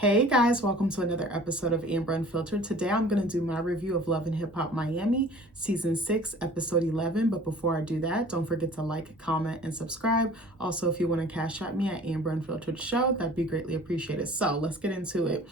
Hey guys, welcome to another episode of Amber Unfiltered. Today I'm going to do my review of Love and Hip Hop Miami, Season 6, Episode 11. But before I do that, don't forget to like, comment, and subscribe. Also, if you want to cash at me at AmberUnfilteredShow, that'd be greatly appreciated. So let's get into it.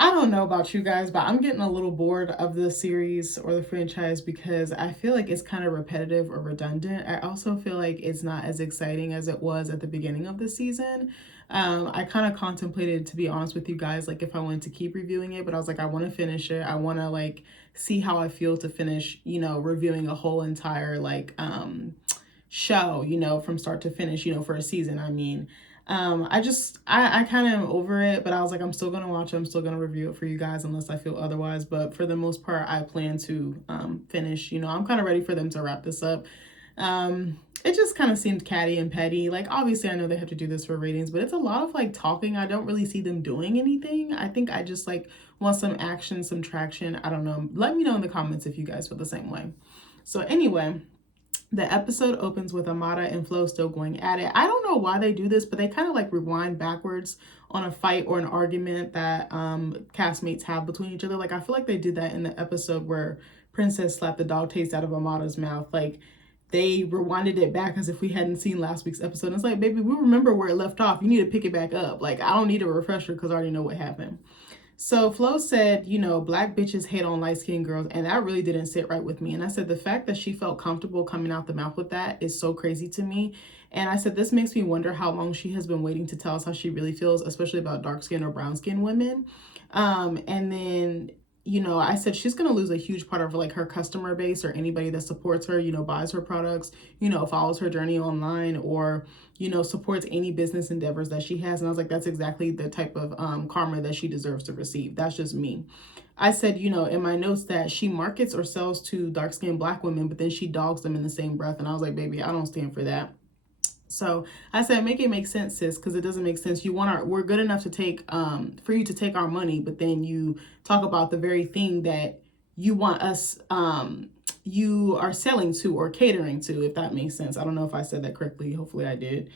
I don't know about you guys, but I'm getting a little bored of the series or the franchise because I feel like it's kind of repetitive or redundant. I also feel like it's not as exciting as it was at the beginning of the season. I kind of contemplated, to be honest with you guys, like if I wanted to keep reviewing it, but I was like, I want to finish it. I want to like see how I feel to finish, reviewing a whole entire show, from start to finish, for a season. I mean, I kind of am over it, but I was like, I'm still gonna watch it. I'm still gonna review it for you guys unless I feel otherwise. But for the most part, I plan to finish. I'm kind of ready for them to wrap this up. It just kind of seemed catty and petty. Like, obviously, I know they have to do this for ratings, but it's a lot of like talking. I don't really see them doing anything. I think I just like want some action, some traction. I don't know. Let me know in the comments if you guys feel the same way. So anyway, the episode opens with Amada and Flo still going at it. I don't know why they do this, but they kind of like rewind backwards on a fight or an argument that castmates have between each other. Like, I feel like they did that in the episode where Princess slapped the dog taste out of Amada's mouth. Like, they rewinded it back as if we hadn't seen last week's episode. And it's like, baby, we remember where it left off. You need to pick it back up. Like, I don't need a refresher because I already know what happened. So Flo said, black bitches hate on light-skinned girls, and that really didn't sit right with me. And I said, the fact that she felt comfortable coming out the mouth with that is so crazy to me. And I said, this makes me wonder how long she has been waiting to tell us how she really feels, especially about dark-skinned or brown-skinned women. And then, I said she's going to lose a huge part of like her customer base or anybody that supports her, buys her products, follows her journey online or, supports any business endeavors that she has. And I was like, that's exactly the type of karma that she deserves to receive. That's just me. I said, in my notes that she markets or sells to dark-skinned black women, but then she dogs them in the same breath. And I was like, baby, I don't stand for that. So I said, make it make sense, sis, because it doesn't make sense. We're good enough to take, for you to take our money, but then you talk about the very thing that you want us, you are selling to or catering to, if that makes sense. I don't know if I said that correctly. Hopefully I did.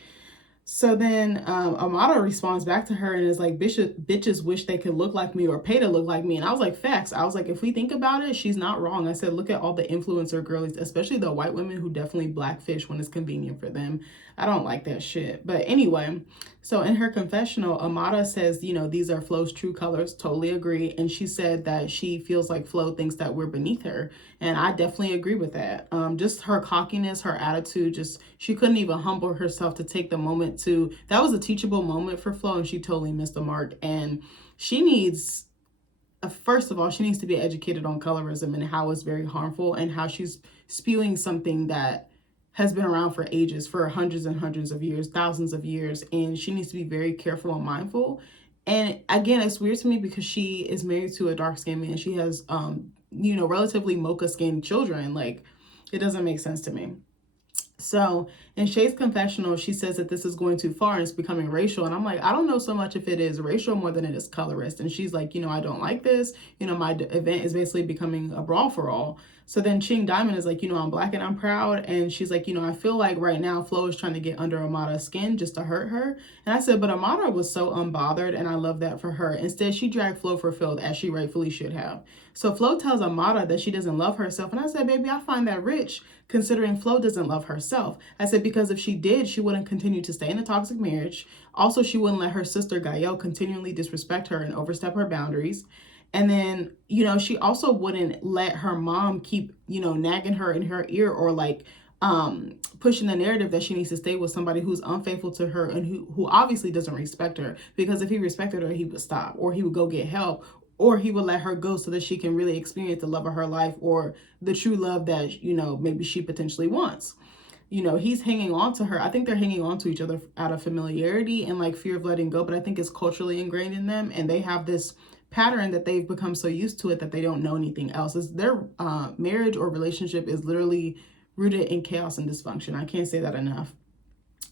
So then Amada responds back to her and is like, bitches wish they could look like me or pay to look like me. And I was like, facts. I was like, if we think about it, she's not wrong. I said, look at all the influencer girlies, especially the white women who definitely blackfish when it's convenient for them. I don't like that shit. But anyway, so in her confessional, Amada says, these are Flo's true colors. Totally agree. And she said that she feels like Flo thinks that we're beneath her. And I definitely agree with that. Just her cockiness, her attitude, she couldn't even humble herself to take the moment that was a teachable moment for Flo, and she totally missed the mark. And she needs, first of all, she needs to be educated on colorism and how it's very harmful and how she's spewing something that has been around for ages, for hundreds and hundreds of years, thousands of years. And she needs to be very careful and mindful. And again, it's weird to me because she is married to a dark-skinned man. She has, relatively mocha-skinned children. Like, it doesn't make sense to me. So in Shay's confessional, she says that this is going too far and it's becoming racial. And I'm like, I don't know so much if it is racial more than it is colorist. And she's like, I don't like this. My event is basically becoming a brawl for all. So then Ching Diamond is like, I'm black and I'm proud. And she's like, I feel like right now Flo is trying to get under Amada's skin just to hurt her. And I said, but Amada was so unbothered and I love that for her. Instead, she dragged Flo for filth as she rightfully should have. So Flo tells Amada that she doesn't love herself. And I said, baby, I find that rich considering Flo doesn't love herself. I said, because if she did, she wouldn't continue to stay in a toxic marriage. Also, she wouldn't let her sister Gael continually disrespect her and overstep her boundaries. And then, she also wouldn't let her mom keep, nagging her in her ear or like pushing the narrative that she needs to stay with somebody who's unfaithful to her and who obviously doesn't respect her. Because if he respected her, he would stop, or he would go get help, or he would let her go so that she can really experience the love of her life or the true love that, maybe she potentially wants. He's hanging on to her. I think they're hanging on to each other out of familiarity and like fear of letting go, but I think it's culturally ingrained in them. And they have this pattern that they've become so used to it that they don't know anything else. Their marriage or relationship is literally rooted in chaos and dysfunction. I can't say that enough.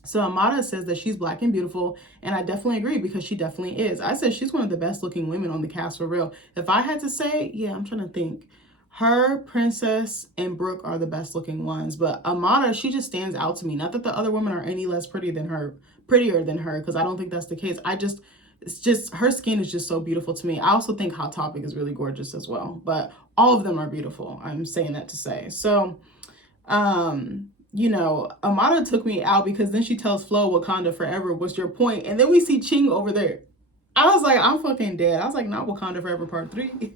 So Amada says that she's black and beautiful, and I definitely agree because she definitely is. I said she's one of the best looking women on the cast for real. If I had to say, yeah, I'm trying to think. Her, Princess, and Brooke are the best looking ones, but Amada, she just stands out to me. Not that the other women are any less prettier than her, because I don't think that's the case. I just it's just, her skin is just so beautiful to me. I also think Hot Topic is really gorgeous as well, but all of them are beautiful. I'm saying that to say. So, Amada took me out because then she tells Flo Wakanda forever, what's your point? And then we see Ching over there. I was like, I'm fucking dead. I was like, not Wakanda Forever Part 3.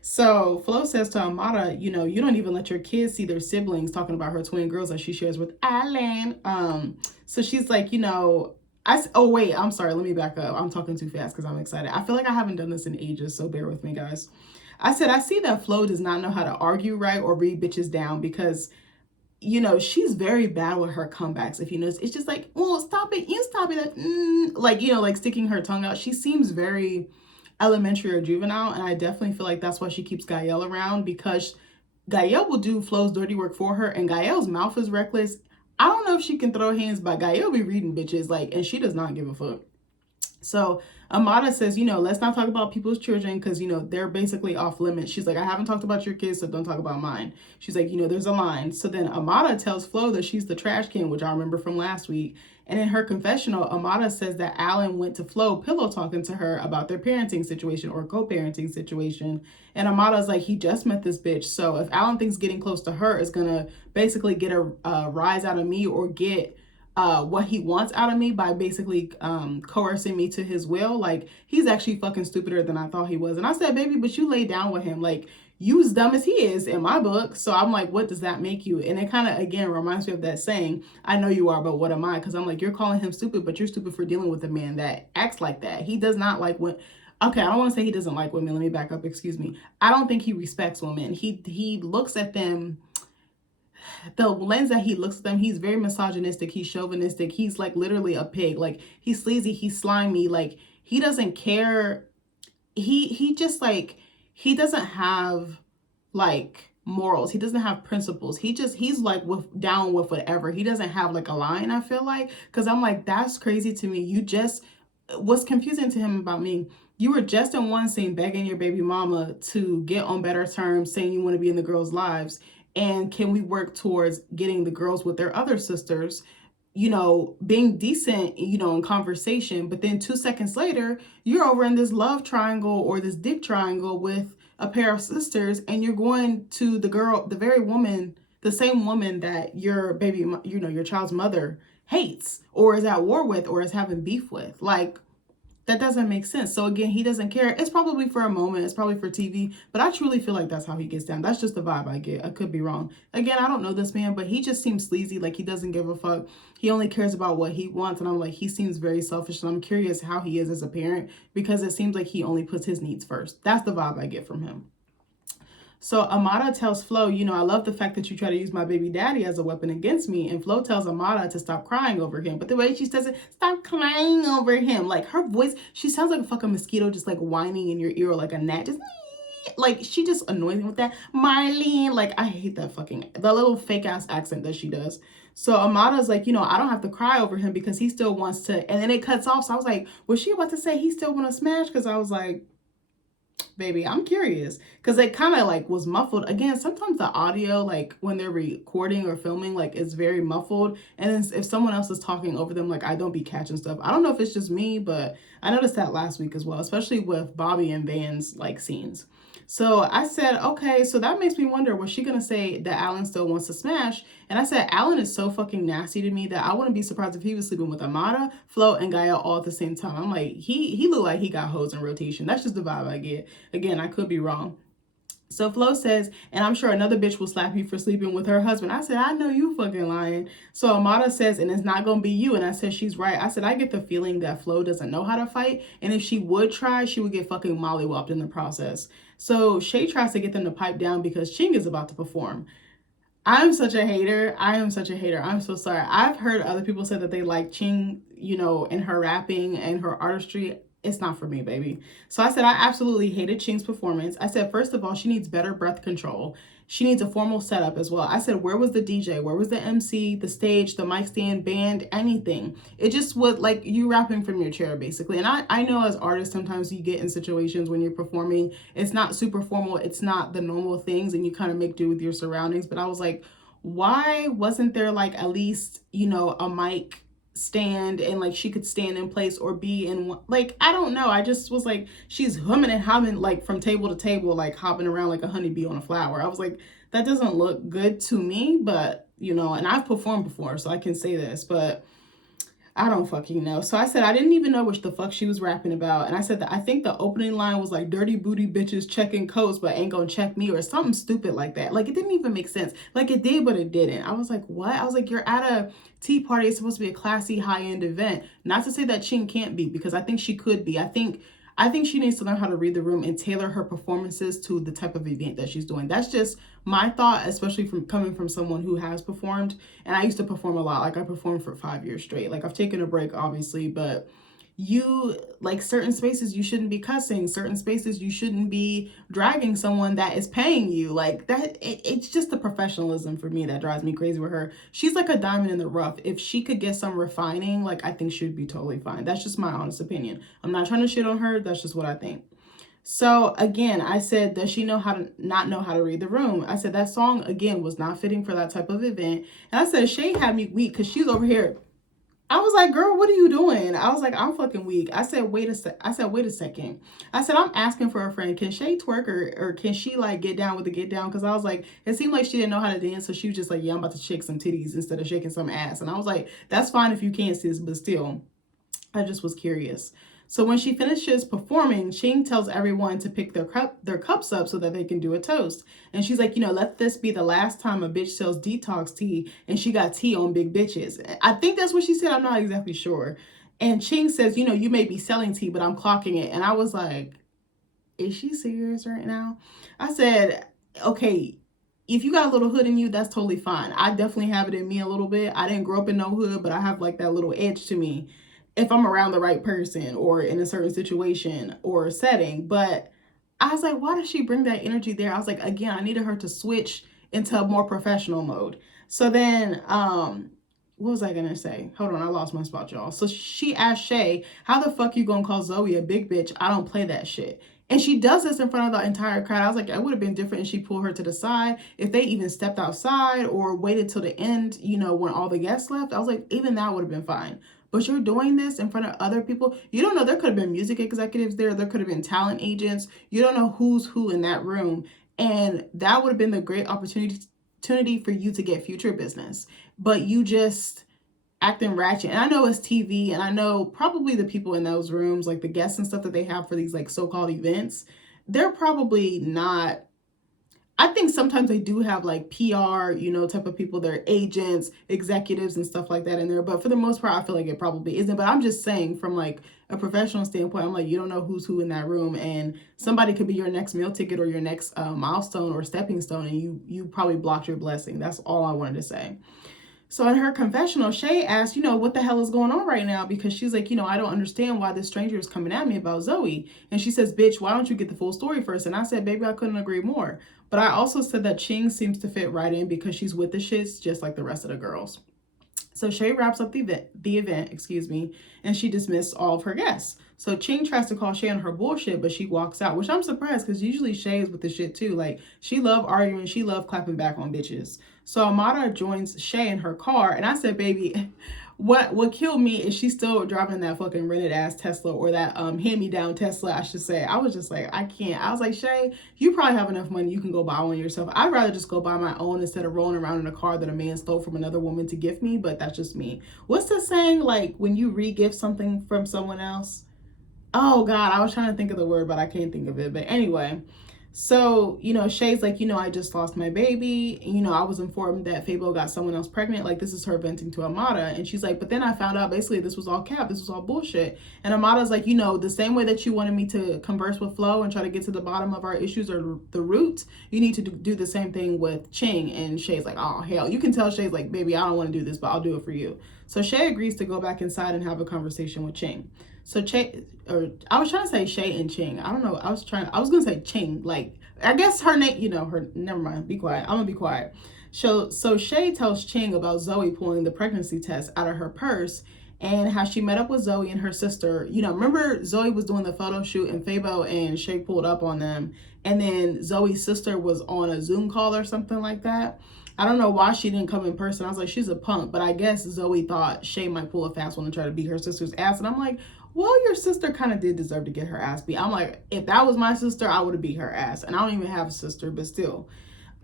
So Flo says to Amada, you don't even let your kids see their siblings, talking about her twin girls that she shares with Alan. So she's like, oh wait, I'm sorry, let me back up. I'm talking too fast because I'm excited. I feel like I haven't done this in ages, so bear with me, guys. I said, I see that Flo does not know how to argue right or read bitches down because she's very bad with her comebacks. If you notice, it's just like, well, stop it, you stop it, like sticking her tongue out. She seems very elementary or juvenile, and I definitely feel like that's why she keeps Gael around, because Gael will do Flo's dirty work for her, and Gael's mouth is reckless. I don't know if she can throw hands, but Gael be reading bitches, and she does not give a fuck. So Amada says, let's not talk about people's children because, they're basically off limits. She's like, I haven't talked about your kids, so don't talk about mine. She's like, there's a line. So then Amada tells Flo that she's the trash can, which I remember from last week. And in her confessional, Amada says that Alan went to Flo pillow talking to her about their parenting situation or co-parenting situation. And Amada's like, he just met this bitch. So if Alan thinks getting close to her is going to basically get a rise out of me or get what he wants out of me by basically coercing me to his will, he's actually fucking stupider than I thought he was. And I said, baby, but you laid down with him. You as dumb as he is in my book. So I'm like, what does that make you? And it kind of, again, reminds me of that saying, I know you are, but what am I? Because I'm like, you're calling him stupid, but you're stupid for dealing with a man that acts like that. He does not like when... Okay, I don't want to say he doesn't like women. Let me back up. Excuse me. I don't think he respects women. He looks at them... The lens that he looks at them, he's very misogynistic, he's chauvinistic, he's literally a pig. He's sleazy, he's slimy, he doesn't care. He just he doesn't have morals, he doesn't have principles, he's down with whatever. He doesn't have a line, I feel like, because I'm like, that's crazy to me. What's confusing to him about me, you were just in one scene begging your baby mama to get on better terms, saying you want to be in the girls' lives. And can we work towards getting the girls with their other sisters, being decent, in conversation. But then 2 seconds later, you're over in this love triangle or this dick triangle with a pair of sisters. And you're going to the same woman that your baby, your child's mother hates or is at war with or is having beef with. That doesn't make sense. So again, he doesn't care. It's probably for a moment. It's probably for TV. But I truly feel like that's how he gets down. That's just the vibe I get. I could be wrong. Again, I don't know this man, but he just seems sleazy. He doesn't give a fuck. He only cares about what he wants. And I'm like, he seems very selfish. And I'm curious how he is as a parent, because it seems like he only puts his needs first. That's the vibe I get from him. So Amada tells Flo, I love the fact that you try to use my baby daddy as a weapon against me. And Flo tells Amada to stop crying over him. But the way she says it, stop crying over him. Her voice, she sounds like a fucking mosquito just whining in your ear like a gnat. Just she just annoys me with that. Marlene, I hate that the little fake ass accent that she does. So Amada's like, I don't have to cry over him because he still wants to. And then it cuts off. So I was like, was she about to say he still want to smash? Because I was like, baby, I'm curious, because it kind of was muffled. Again, sometimes the audio, when they're recording or filming, it's very muffled. And then if someone else is talking over them, I don't be catching stuff. I don't know if it's just me, but I noticed that last week as well, especially with Bobby and Van's scenes. So I said, okay, so that makes me wonder, was she going to say that Alan still wants to smash? And I said, Alan is so fucking nasty to me that I wouldn't be surprised if he was sleeping with Amada, Flo, and Gaia all at the same time. I'm like, he looked like he got hoes in rotation. That's just the vibe I get. Again, I could be wrong. So Flo says, and I'm sure another bitch will slap you for sleeping with her husband. I said, I know you fucking lying. So Amada says, and it's not going to be you. And I said, she's right. I said, I get the feeling that Flo doesn't know how to fight. And if she would try, she would get fucking mollywopped in the process. So Shay tries to get them to pipe down because Ching is about to perform. I'm such a hater. I'm so sorry. I've heard other people say that they like Ching, in her rapping and her artistry. It's not for me, baby. So I said, I absolutely hated Ching's performance. I said, first of all, she needs better breath control. She needs a formal setup as well. I said, where was the DJ? Where was the MC, the stage, the mic stand, band, anything? It just was you rapping from your chair, basically. And I know as artists, sometimes you get in situations when you're performing, it's not super formal. It's not the normal things, and you kind of make do with your surroundings. But I was like, why wasn't there at least, a mic stand and like she could stand in place or be in one, like I don't know, I just was like, she's humming and humming like from table to table, like hopping around like a honeybee on a flower. I was like, that doesn't look good to me. But you know, and I've performed before, so I can say this, but I don't fucking know. So I said I didn't even know what the fuck she was rapping about. And I said that I think the opening line was like, dirty booty bitches checking coats but ain't gonna check me, or something stupid like that. Like it didn't even make sense. Like it did, but it didn't. I was like, what? I was like, you're at a tea party. It's supposed to be a classy high-end event. Not to say that Ching can't be, because I think she could be. I think she needs to learn how to read the room and tailor her performances to the type of event that she's doing. That's just my thought, especially from coming from someone who has performed. And I used to perform a lot. Like I performed for 5 years straight. Like I've taken a break, obviously, but you, like, certain spaces you shouldn't be cussing, certain spaces you shouldn't be dragging someone that is paying you. Like that, it's just the professionalism for me that drives me crazy with her. She's like a diamond in the rough. If she could get some refining, like I think she'd be totally fine. That's just my honest opinion. I'm not trying to shit on her. That's just what I think. So again, I said, does she know how to not know how to read the room? I said that song again was not fitting for that type of event. And I said Shay had me weak because she's over here. I was like, girl, what are you doing? I was like, I'm fucking weak. I said, wait a second. I said, I'm asking for a friend. Can Shay twerk, or can she like get down with the get down? Because I was like, it seemed like she didn't know how to dance. So she was just like, yeah, I'm about to shake some titties instead of shaking some ass. And I was like, that's fine if you can't, sis, but still, I just was curious. So when she finishes performing, Ching tells everyone to pick their cups up so that they can do a toast. And she's like, let this be the last time a bitch sells detox tea, and she got tea on big bitches. I think that's what she said. I'm not exactly sure. And Ching says, you may be selling tea, but I'm clocking it. And I was like, is she serious right now? I said, okay, if you got a little hood in you, that's totally fine. I definitely have it in me a little bit. I didn't grow up in no hood, but I have like that little edge to me if I'm around the right person or in a certain situation or setting. But I was like, why does she bring that energy there? I was like, again, I needed her to switch into a more professional mode. So then, what was I gonna say? Hold on, I lost my spot, y'all. So she asked Shay, how the fuck you gonna call Zoe a big bitch? I don't play that shit. And she does this in front of the entire crowd. I was like, it would have been different if she pulled her to the side. If they even stepped outside or waited till the end, when all the guests left, I was like, even that would have been fine. But you're doing this in front of other people. You don't know, there could have been music executives there. There could have been talent agents. You don't know who's who in that room. And that would have been the great opportunity for you to get future business. But you just acting ratchet. And I know it's TV, and I know probably the people in those rooms, like the guests and stuff that they have for these like so-called events, they're probably not, I think sometimes they do have like PR, type of people, they're agents, executives and stuff like that in there. But for the most part, I feel like it probably isn't. But I'm just saying, from like a professional standpoint, I'm like, you don't know who's who in that room, and somebody could be your next meal ticket or your next milestone or stepping stone, and you probably blocked your blessing. That's all I wanted to say. So in her confessional, Shay asked, what the hell is going on right now? Because she's like, I don't understand why this stranger is coming at me about Zoe. And she says, bitch, why don't you get the full story first? And I said, baby, I couldn't agree more. But I also said that Ching seems to fit right in because she's with the shits just like the rest of the girls. So Shay wraps up the event, and she dismissed all of her guests. So Ching tries to call Shay on her bullshit, but she walks out, which I'm surprised because usually Shay is with the shit too. Like, she love arguing, she love clapping back on bitches. So Amada joins Shay in her car, and I said, baby, what killed me is she's still driving that fucking rented ass Tesla, or that hand-me-down Tesla, I should say. I was just like, I can't. I was like, Shay, you probably have enough money, you can go buy one yourself. I'd rather just go buy my own instead of rolling around in a car that a man stole from another woman to gift me, but that's just me. What's the saying, like, when you re-gift something from someone else? Oh God, I was trying to think of the word, but I can't think of it. But anyway, so, Shay's like, I just lost my baby. I was informed that Fabo got someone else pregnant. Like, this is her venting to Amada. And she's like, but then I found out basically this was all cap. This was all bullshit. And Amada's like, the same way that you wanted me to converse with Flo and try to get to the bottom of our issues or the root, you need to do the same thing with Ching. And Shay's like, oh, hell. You can tell Shay's like, baby, I don't want to do this, but I'll do it for you. So Shay agrees to go back inside and have a conversation with Ching. So I was trying to say Shay and Ching. I don't know. I was going to say Ching. Like, I guess her name, never mind. Be quiet. I'm going to be quiet. So Shay tells Ching about Zoe pulling the pregnancy test out of her purse and how she met up with Zoe and her sister. Remember Zoe was doing the photo shoot and Fabo and Shay pulled up on them. And then Zoe's sister was on a Zoom call or something like that. I don't know why she didn't come in person. I was like, she's a punk. But I guess Zoe thought Shay might pull a fast one and try to beat her sister's ass. And I'm like, well, your sister kind of did deserve to get her ass beat. I'm like, if that was my sister, I would have beat her ass. And I don't even have a sister, but still.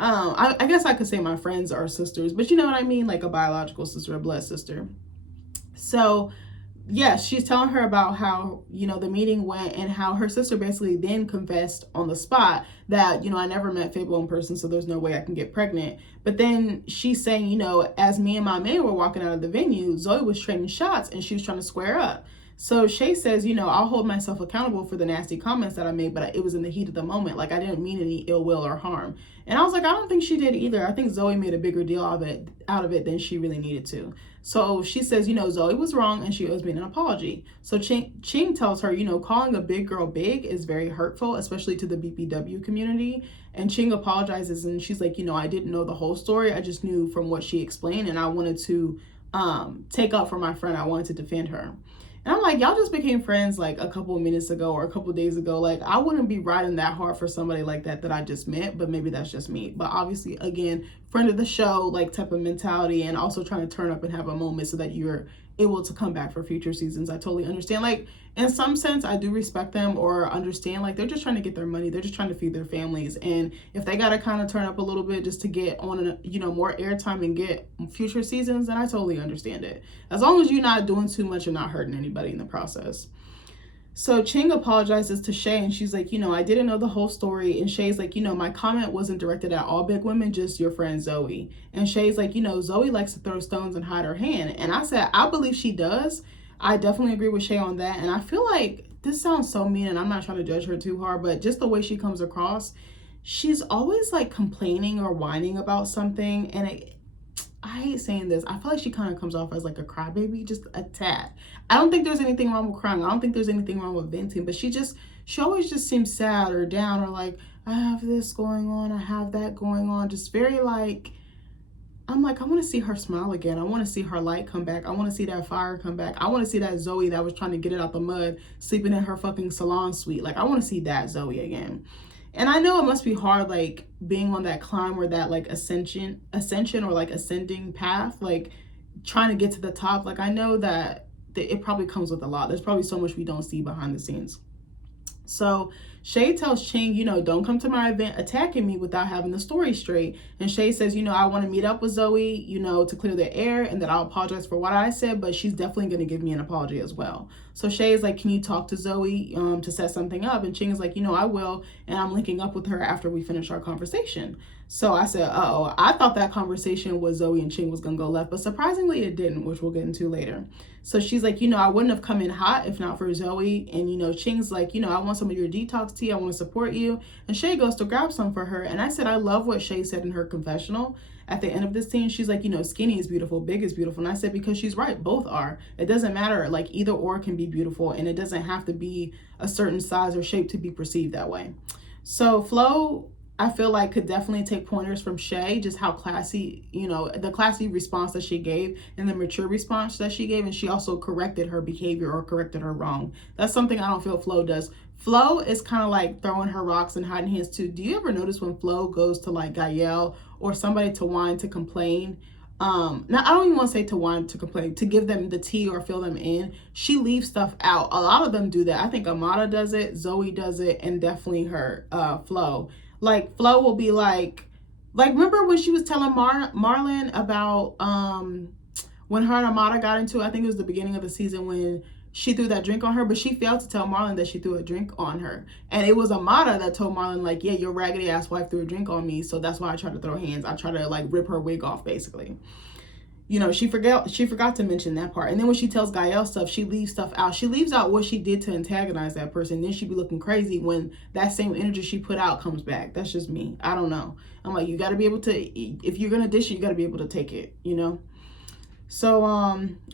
I guess I could say my friends are sisters, but you know what I mean? Like a biological sister, a blood sister. So yes, she's telling her about how, you know, the meeting went and how her sister basically then confessed on the spot that, you know, I never met Fable in person, so there's no way I can get pregnant. But then she's saying, you know, as me and my man were walking out of the venue, Zoe was trading shots and she was trying to square up. So Shay says, you know, I'll hold myself accountable for the nasty comments that I made, but it was in the heat of the moment. Like, I didn't mean any ill will or harm. And I was like, I don't think she did either. I think Zoe made a bigger deal out of it than she really needed to. So she says, you know, Zoe was wrong and she owes me an apology. So Ching tells her, you know, calling a big girl big is very hurtful, especially to the BPW community. And Ching apologizes and she's like, you know, I didn't know the whole story. I just knew from what she explained and I wanted to take up for my friend. I wanted to defend her. And I'm like, y'all just became friends like a couple of minutes ago or a couple of days ago. Like, I wouldn't be riding that hard for somebody like that I just met, but maybe that's just me. But obviously, again, friend of the show, like type of mentality, and also trying to turn up and have a moment so that you're able to come back for future seasons. I totally understand. Like, in some sense, I do respect them or understand, like, they're just trying to get their money. They're just trying to feed their families. And if they got to kind of turn up a little bit just to get on, you know, more airtime and get future seasons, then I totally understand it. As long as you're not doing too much and not hurting anybody in the process. So Ching apologizes to Shay and she's like, you know, I didn't know the whole story. And Shay's like, you know, my comment wasn't directed at all big women, just your friend Zoe. And Shay's like, you know, Zoe likes to throw stones and hide her hand. And I said, I believe she does. I definitely agree with Shay on that. And I feel like this sounds so mean and I'm not trying to judge her too hard, but just the way she comes across, she's always like complaining or whining about something. And I hate saying this. I feel like she kind of comes off as like a crybaby, just a tad. I don't think there's anything wrong with crying. I don't think there's anything wrong with venting, but she always just seems sad or down or like, I have this going on, I have that going on. Just very like, I'm like, I want to see her smile again. I want to see her light come back. I want to see that fire come back. I want to see that Zoe that was trying to get it out the mud, sleeping in her fucking salon suite. Like, I want to see that Zoe again. And I know it must be hard, like, being on that climb or that, like, ascension or, like, ascending path, like, trying to get to the top. Like, I know that it probably comes with a lot. There's probably so much we don't see behind the scenes. So Shay tells Ching, you know, don't come to my event attacking me without having the story straight. And Shay says, you know, I want to meet up with Zoe, you know, to clear the air and that I'll apologize for what I said, but she's definitely going to give me an apology as well. So Shay is like, can you talk to Zoe to set something up? And Ching is like, you know, I will. And I'm linking up with her after we finish our conversation. So I said, uh-oh, I thought that conversation with Zoe and Ching was going to go left, but surprisingly it didn't, which we'll get into later. So she's like, you know, I wouldn't have come in hot if not for Zoe. And, you know, Ching's like, you know, I want some of your detox tea. I want to support you. And Shay goes to grab some for her. And I said, I love what Shay said in her confessional. At the end of this scene, she's like, you know, skinny is beautiful, big is beautiful. And I said, because she's right, both are. It doesn't matter, like either or can be beautiful. And it doesn't have to be a certain size or shape to be perceived that way. So Flo, I feel like could definitely take pointers from Shay, just how classy, you know, the classy response that she gave and the mature response that she gave. And she also corrected her behavior or corrected her wrong. That's something I don't feel Flo does. Flo is kind of like throwing her rocks and hiding hands too. Do you ever notice when Flo goes to like Gael or somebody to whine to complain? Now I don't even want to say to whine to complain, to give them the tea or fill them in. She leaves stuff out. A lot of them do that. I think Amada does it, Zoe does it, and definitely her Flo. Like Flo will be like remember when she was telling Marlon about when her and Amada got into it? I think it was the beginning of the season when she threw that drink on her, but she failed to tell Marlon that she threw a drink on her. And it was Amada that told Marlon, like, yeah, your raggedy ass wife threw a drink on me, so that's why I tried to throw hands. I tried to like rip her wig off, basically. You know, she forgot to mention that part. And then when she tells Gael stuff, she leaves stuff out. She leaves out what she did to antagonize that person. Then she'd be looking crazy when that same energy she put out comes back. That's just me. I don't know. I'm like, you got to be able to, if you're going to dish it, you got to be able to take it, you know? So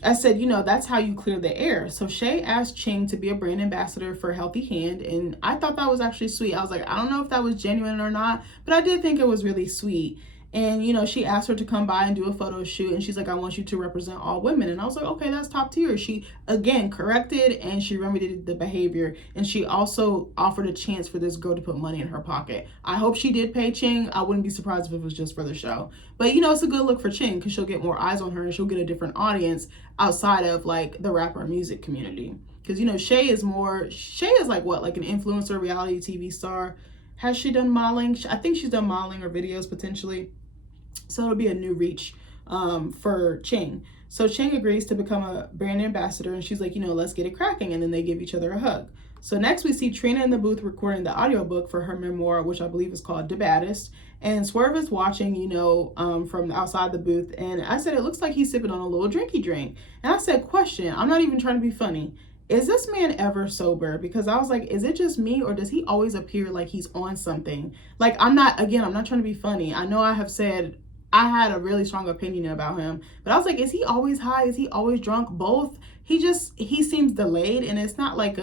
I said, you know, that's how you clear the air. So Shay asked Ching to be a brand ambassador for Healthy Hand. And I thought that was actually sweet. I was like, I don't know if that was genuine or not, but I did think it was really sweet. And, you know, she asked her to come by and do a photo shoot. And she's like, I want you to represent all women. And I was like, okay, that's top tier. She, again, corrected and she remedied the behavior. And she also offered a chance for this girl to put money in her pocket. I hope she did pay Ching. I wouldn't be surprised if it was just for the show. But, you know, it's a good look for Ching because she'll get more eyes on her and she'll get a different audience outside of like the rapper music community. Because, you know, Shay is like what, like an influencer, reality TV star. Has she done modeling? I think she's done modeling or videos potentially. So it'll be a new reach for Ching. So Ching agrees to become a brand ambassador and she's like, you know, let's get it cracking. And then they give each other a hug. So next we see Trina in the booth recording the audiobook for her memoir, which I believe is called The Baddest. And Swerve is watching, you know, from outside the booth. And I said, it looks like he's sipping on a little drinky drink. And I said, question, I'm not even trying to be funny. Is this man ever sober? Because I was like, is it just me or does he always appear like he's on something? Like, I'm not trying to be funny. I know I have said I had a really strong opinion about him, but I was like, is he always high? Is he always drunk? Both. He seems delayed, and it's not like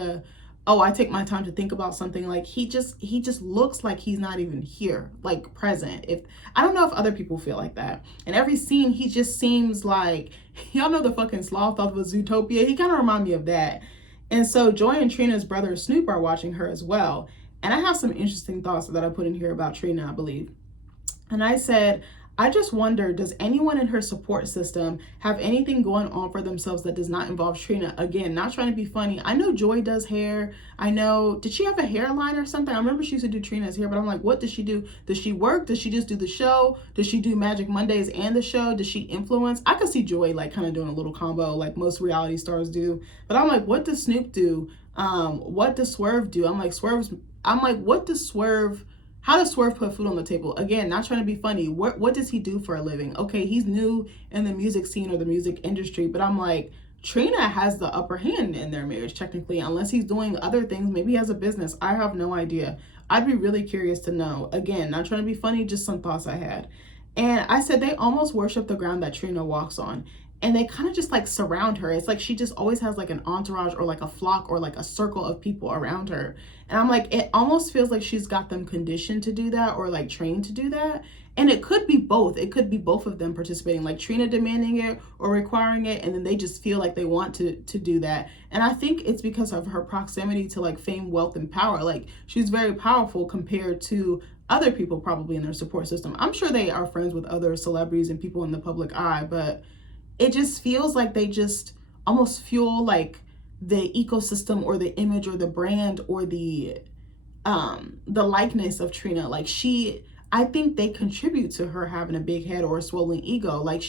oh, I take my time to think about something. Like he just looks like he's not even here, like present. If I don't know if other people feel like that. In every scene, he just seems like, y'all know the fucking sloth off of Zootopia. He kind of remind me of that. And so Joy and Trina's brother Snoop are watching her as well. And I have some interesting thoughts that I put in here about Trina, I believe. And I said, I just wonder, does anyone in her support system have anything going on for themselves that does not involve Trina? Again, not trying to be funny. I know Joy does hair. I know, did she have a hairline or something? I remember she used to do Trina's hair, but I'm like, what does she do? Does she work? Does she just do the show? Does she do Magic Mondays and the show? Does she influence? I could see Joy like kind of doing a little combo like most reality stars do. But I'm like, what does Snoop do? What does Swerve do? I'm like, what does Swerve... How does Swerve put food on the table? Again, not trying to be funny. What does he do for a living? Okay, he's new in the music scene or the music industry, but I'm like, Trina has the upper hand in their marriage, technically, unless he's doing other things. Maybe he has a business. I have no idea. I'd be really curious to know. Again, not trying to be funny, just some thoughts I had. And I said they almost worship the ground that Trina walks on. And they kind of just like surround her. It's like she just always has like an entourage or like a flock or like a circle of people around her. And I'm like, it almost feels like she's got them conditioned to do that or like trained to do that. And it could be both. It could be both of them participating, like Trina demanding it or requiring it. And then they just feel like they want to do that. And I think it's because of her proximity to like fame, wealth, and power. Like she's very powerful compared to other people probably in their support system. I'm sure they are friends with other celebrities and people in the public eye, but it just feels like they just almost fuel like the ecosystem or the image or the brand or the likeness of Trina. Like I think they contribute to her having a big head or a swollen ego. Like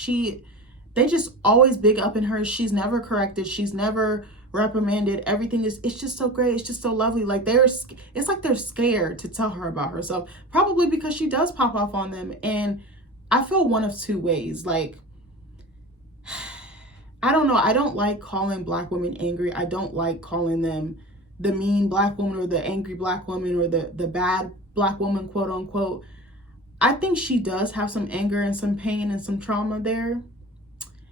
they just always big up in her. She's never corrected. She's never reprimanded. Everything it's just so great. It's just so lovely. Like it's like they're scared to tell her about herself, probably because she does pop off on them. And I feel one of two ways. Like, I don't know. I don't like calling Black women angry. I don't like calling them the mean Black woman or the angry Black woman or the bad Black woman, quote unquote. I think she does have some anger and some pain and some trauma there.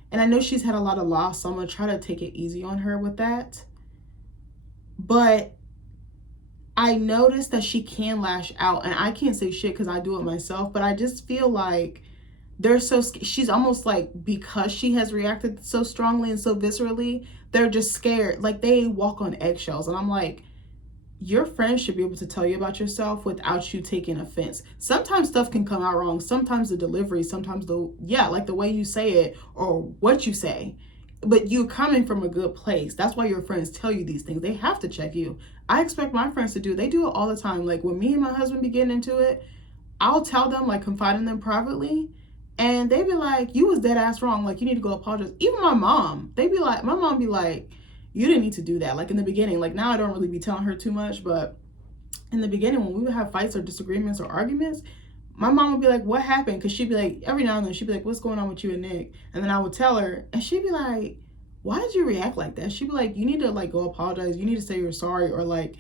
And I know she's had a lot of loss, so I'm going to try to take it easy on her with that. But I noticed that she can lash out, and I can't say shit because I do it myself, but I just feel like she's almost like, because she has reacted so strongly and so viscerally, they're just scared. Like they walk on eggshells. And I'm like, your friends should be able to tell you about yourself without you taking offense. Sometimes stuff can come out wrong. Sometimes the delivery, sometimes like the way you say it or what you say, but you're coming from a good place. That's why your friends tell you these things. They have to check you. I expect my friends to they do it all the time. Like when me and my husband be getting into it, I'll tell them, like confide in them privately. And they be like, you was dead ass wrong. Like, you need to go apologize. Even my mom, my mom be like, you didn't need to do that. Like in the beginning, like now I don't really be telling her too much, but in the beginning when we would have fights or disagreements or arguments, my mom would be like, what happened? Because she'd be like, every now and then she'd be like, what's going on with you and Nick? And then I would tell her and she'd be like, why did you react like that? She'd be like, you need to like go apologize. You need to say you're sorry or like,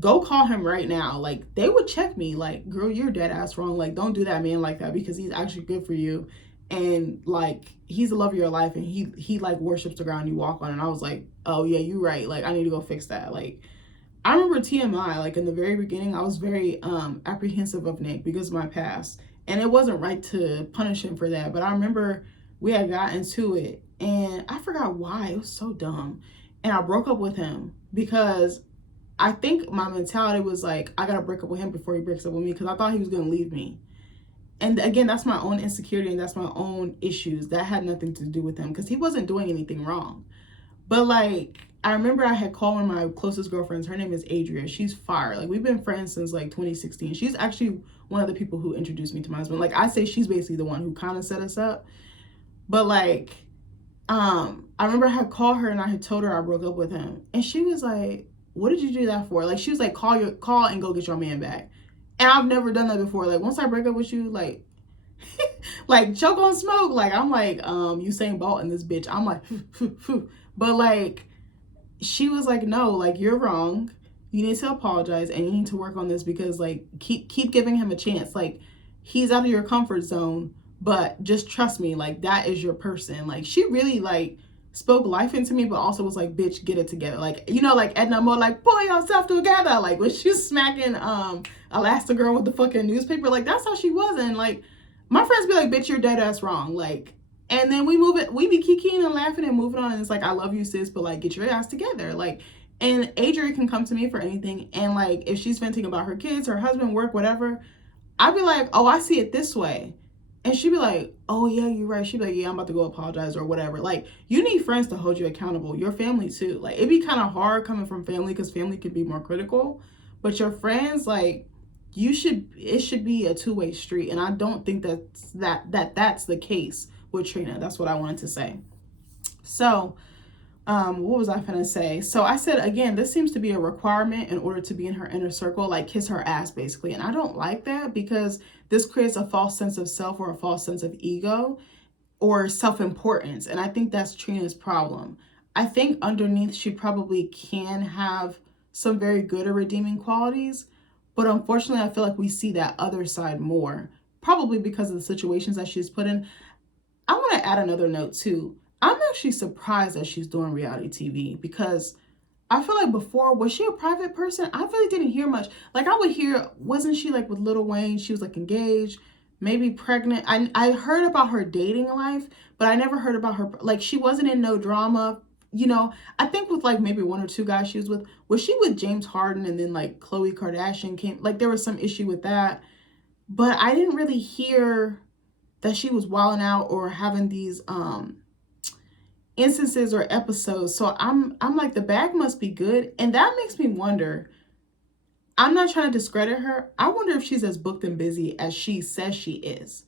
go call him right now. Like they would check me like, girl, you're dead ass wrong. Like don't do that man like that because he's actually good for you. And like, he's the love of your life and he like worships the ground you walk on. And I was like, oh yeah, you're right. Like I need to go fix that. Like I remember TMI, like in the very beginning, I was very apprehensive of Nick because of my past. And it wasn't right to punish him for that. But I remember we had gotten into it, and I forgot why. It was so dumb. And I broke up with him because I think my mentality was like, I gotta break up with him before he breaks up with me, because I thought he was gonna leave me. And again, that's my own insecurity and that's my own issues. That had nothing to do with him, because he wasn't doing anything wrong. But like, I remember I had called one of my closest girlfriends. Her name is Adria. She's fire. Like, we've been friends since like 2016. She's actually one of the people who introduced me to my husband. Like, I say she's basically the one who kind of set us up. But like, I remember I had called her and I had told her I broke up with him, and she was like, "What did you do that for?" Like, she was like, call and go get your man back." And I've never done that before. Like, once I break up with you, like, like choke on smoke. Like, I'm like, Usain Bolt in this bitch. I'm like, but like, she was like, "No, like, you're wrong. You need to apologize and you need to work on this, because like, keep giving him a chance. Like, he's out of your comfort zone, but just trust me, like, that is your person." Like, she really like spoke life into me, but also was like, "Bitch, get it together." Like, you know, like Edna Moore, like, "Pull yourself together." Like, when she's smacking Elastigirl with the fucking newspaper, like, that's how she was. And like, my friends be like, "Bitch, you're dead ass wrong." Like, and then we be kikiing and laughing and moving on. And it's like, "I love you, sis, but like, get your ass together." Like, and Adria can come to me for anything. And like, if she's venting about her kids, her husband, work, whatever, I'd be like, "Oh, I see it this way." And she'd be like, "Oh yeah, you're right." She'd be like, "Yeah, I'm about to go apologize," or whatever. Like, you need friends to hold you accountable. Your family too. Like, it'd be kind of hard coming from family, because family can be more critical. But your friends, like, it should be a two-way street. And I don't think that's the case with Trina. That's what I wanted to say. So, what was I gonna say? So I said, again, this seems to be a requirement in order to be in her inner circle, like kiss her ass basically. And I don't like that, because this creates a false sense of self, or a false sense of ego, or self-importance. And I think that's Trina's problem. I think underneath she probably can have some very good or redeeming qualities, but unfortunately I feel like we see that other side more, probably because of the situations that she's put in. I want to add another note too. I'm actually surprised that she's doing reality TV, because I feel like before, was she a private person? I really didn't hear much. Like, I would hear, wasn't she like with Lil Wayne? She was like engaged, maybe pregnant. I heard about her dating life, but I never heard about her. Like, she wasn't in no drama. You know, I think with like maybe one or two guys she was with. Was she with James Harden, and then like Khloe Kardashian came? Like, there was some issue with that. But I didn't really hear that she was wilding out or having these instances or episodes. So I'm like, the bag must be good. And that makes me wonder. I'm not trying to discredit her. I wonder if she's as booked and busy as she says she is.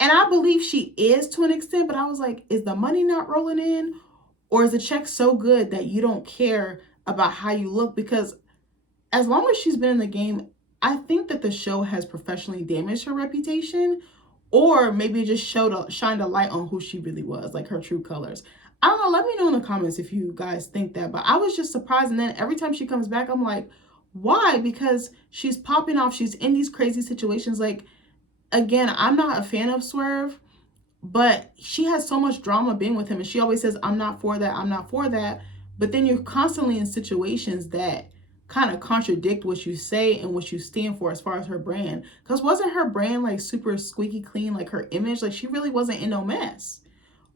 And I believe she is to an extent, but I was like, is the money not rolling in? Or is the check so good that you don't care about how you look? Because as long as she's been in the game, I think that the show has professionally damaged her reputation, or maybe just shined a light on who she really was, like her true colors. I don't know. Let me know in the comments if you guys think that. But I was just surprised. And then every time she comes back, I'm like, why? Because she's popping off. She's in these crazy situations. Like, again, I'm not a fan of Swerve, but she has so much drama being with him. And she always says, "I'm not for that. I'm not for that." But then you're constantly in situations that kind of contradict what you say and what you stand for as far as her brand. Because wasn't her brand like super squeaky clean, like her image? Like, she really wasn't in no mess.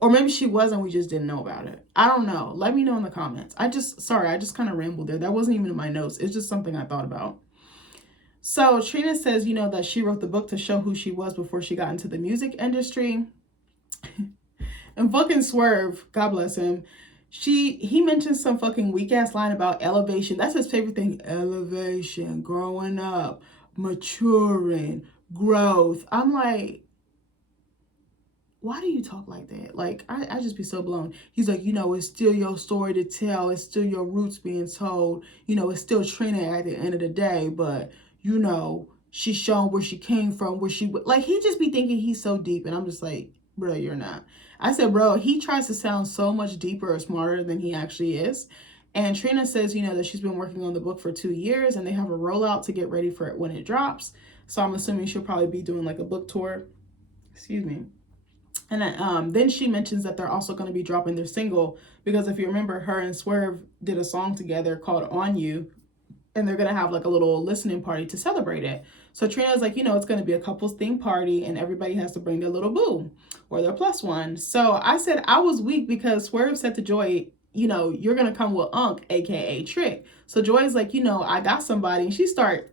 Or maybe she was and we just didn't know about it. I don't know. Let me know in the comments. I just kind of rambled there. That wasn't even in my notes. It's just something I thought about. So Trina says, you know, that she wrote the book to show who she was before she got into the music industry. And fucking Swerve, God bless him, he mentioned some fucking weak ass line about elevation. That's his favorite thing. Elevation, growing up, maturing, growth. I'm like, why do you talk like that? Like, I just be so blown. He's like, you know, it's still your story to tell. It's still your roots being told. You know, it's still Trina at the end of the day. But, you know, she's shown where she came from, like, he just be thinking he's so deep. And I'm just like, bro, you're not. I said, bro, he tries to sound so much deeper or smarter than he actually is. And Trina says, you know, that she's been working on the book for 2 years and they have a rollout to get ready for it when it drops. So I'm assuming she'll probably be doing like a book tour. Excuse me. And then she mentions that they're also going to be dropping their single, because if you remember, her and Swerve did a song together called On You. and they're gonna have like a little listening party to celebrate it. So Trina's like, it's gonna be a couples themed party, and everybody has to bring their little boo or their plus one. So I said I was weak because Swerve said to Joy, you're gonna come with Unc, aka Trick. So Joy's like, I got somebody, and she start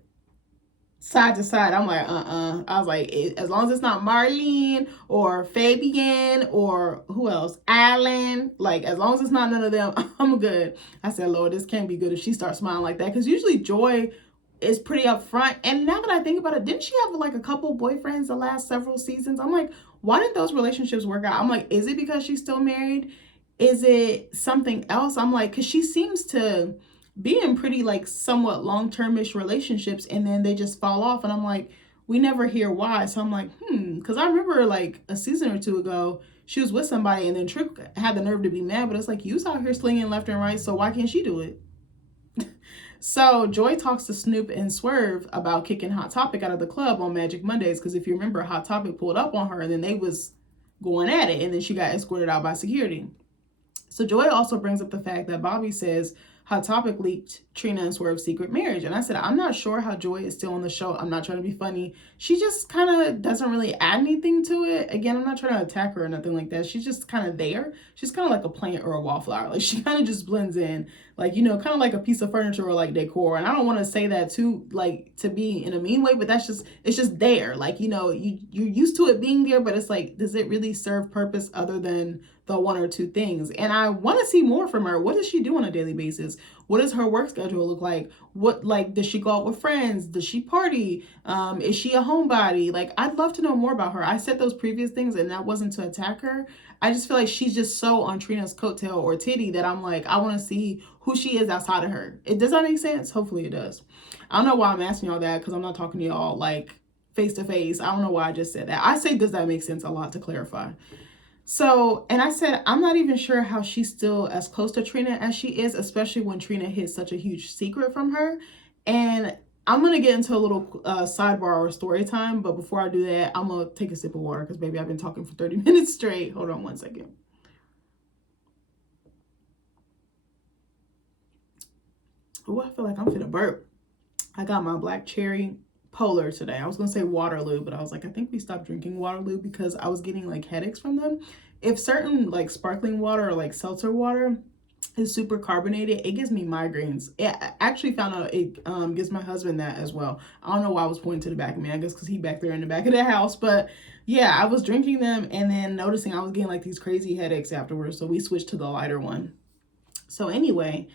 side to side. I'm like, I was like, as long as it's not Marlene or Fabian or who else, Alan, like as long as it's not none of them, I'm good. I said, Lord, this can't be good if she starts smiling like that, because usually Joy is pretty upfront. And now that I think about it, didn't she have like a couple boyfriends the last several seasons? I'm like, why didn't those relationships work out? I'm like, is it because she's still married? Is it something else? I'm like, because she seems to be in pretty like somewhat long-term-ish relationships, and then they just fall off, and I'm like, we never hear why. So I'm like, because I remember like a season or two ago, she was with somebody, and then Trick had the nerve to be mad, but it's like, you's out here slinging left and right, so why can't she do it? So Joy talks to Snoop and Swerve about kicking Hot Topic out of the club on Magic Mondays, because if you remember, Hot Topic pulled up on her, and then they was going at it, and then she got escorted out by security. So Joy also brings up the fact that Bobby says Hot Topic leaked Trina and Swerve's secret marriage. And I said, I'm not sure how Joy is still on the show. I'm not trying to be funny. She just kind of doesn't really add anything to it. Again, I'm not trying to attack her or nothing like that. She's just kind of there. She's kind of like a plant or a wallflower. Like, she kind of just blends in, like, kind of like a piece of furniture or like decor. And I don't want to say that too, like, to be in a mean way, but it's just there. Like, you're used to it being there, but it's like, does it really serve purpose other than the one or two things? And I want to see more from her. What does she do on a daily basis? What does her work schedule look like? What, like, does she go out with friends? Does she party? Is she a homebody? Like, I'd love to know more about her. I said those previous things, and that wasn't to attack her. I just feel like she's just so on Trina's coattail or titty that I'm like, I want to see who she is outside of her. Does that make sense? Hopefully it does. I don't know why I'm asking y'all that, because I'm not talking to y'all like face to face. I don't know why I just said that. I say, does that make sense, a lot, to clarify. So, and I said, I'm not even sure how she's still as close to Trina as she is, especially when Trina hid such a huge secret from her. And I'm going to get into a little sidebar or story time. But before I do that, I'm going to take a sip of water, because baby, I've been talking for 30 minutes straight. Hold on one second. Oh, I feel like I'm finna burp. I got my black cherry Polar today. I was gonna say Waterloo, but I was like, I think we stopped drinking Waterloo because I was getting like headaches from them. If certain like sparkling water or like seltzer water is super carbonated, it gives me migraines. I actually found out it gives my husband that as well. I don't know why I was pointing to the back of me. I guess because he back there in the back of the house. But yeah, I was drinking them and then noticing I was getting like these crazy headaches afterwards. So we switched to the lighter one. So anyway,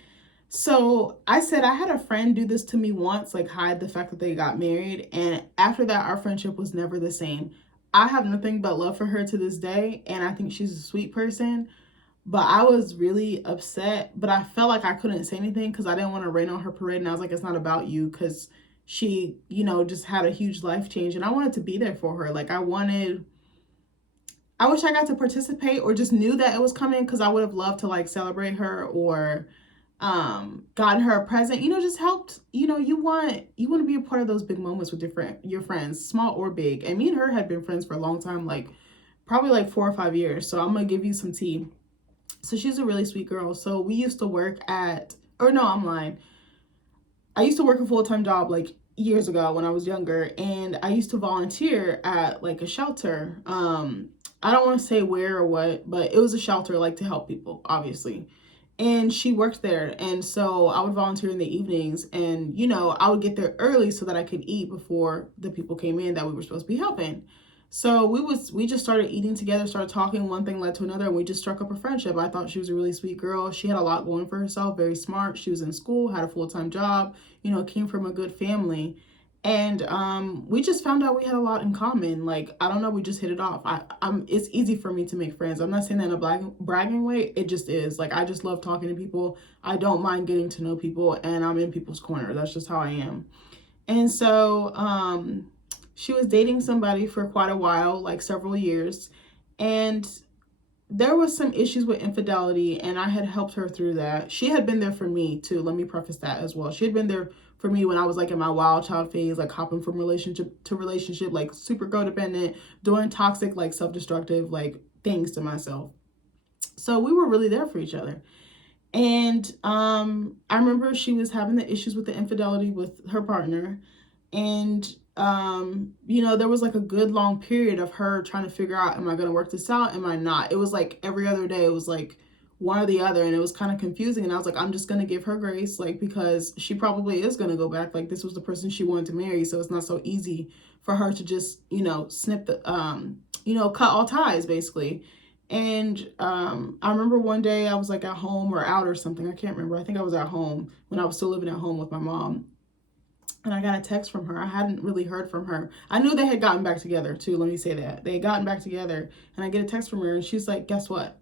so I said I had a friend do this to me once, like hide the fact that they got married. And after that, our friendship was never the same. I have nothing but love for her to this day. And I think she's a sweet person. But I was really upset. But I felt like I couldn't say anything because I didn't want to rain on her parade. And I was like, it's not about you, because she, just had a huge life change. And I wanted to be there for her. Like, I wish I got to participate or just knew that it was coming, because I would have loved to like celebrate her or gotten her a present, just helped. You want to be a part of those big moments with your friends, small or big. And me and her had been friends for a long time, like probably like 4 or 5 years. So I'm gonna give you some tea. So she's a really sweet girl. So we used to work I'm lying. I used to work a full-time job like years ago when I was younger, and I used to volunteer at like a shelter. I don't want to say where or what, but it was a shelter, like to help people, obviously. And she worked there. And so I would volunteer in the evenings, and, I would get there early so that I could eat before the people came in that we were supposed to be helping. So we just started eating together, started talking. One thing led to another, and we just struck up a friendship. I thought she was a really sweet girl. She had a lot going for herself, very smart. She was in school, had a full-time job, came from a good family. And we just found out we had a lot in common. Like, I don't know, we just hit it off. It's easy for me to make friends. I'm not saying that in a bragging way. It just is. Like, I just love talking to people. I don't mind getting to know people, and I'm in people's corner. That's just how I am. And so she was dating somebody for quite a while, like several years. And there was some issues with infidelity, and I had helped her through that. She had been there for me too. Let me preface that as well. She had been there for me when I was like in my wild child phase, like hopping from relationship to relationship, like super codependent, doing toxic, like self-destructive, like things to myself. So we were really there for each other. And I remember she was having the issues with the infidelity with her partner. And there was like a good long period of her trying to figure out, am I going to work this out? Am I not? It was like every other day, it was like one or the other. And it was kind of confusing. And I was like, I'm just going to give her grace, like, because she probably is going to go back. Like, this was the person she wanted to marry. So it's not so easy for her to just, snip the, cut all ties basically. And I remember one day I was like at home or out or something. I can't remember. I think I was at home when I was still living at home with my mom. And I got a text from her. I hadn't really heard from her. I knew they had gotten back together too. Let me say that. They had gotten back together. And I get a text from her and she's like, guess what?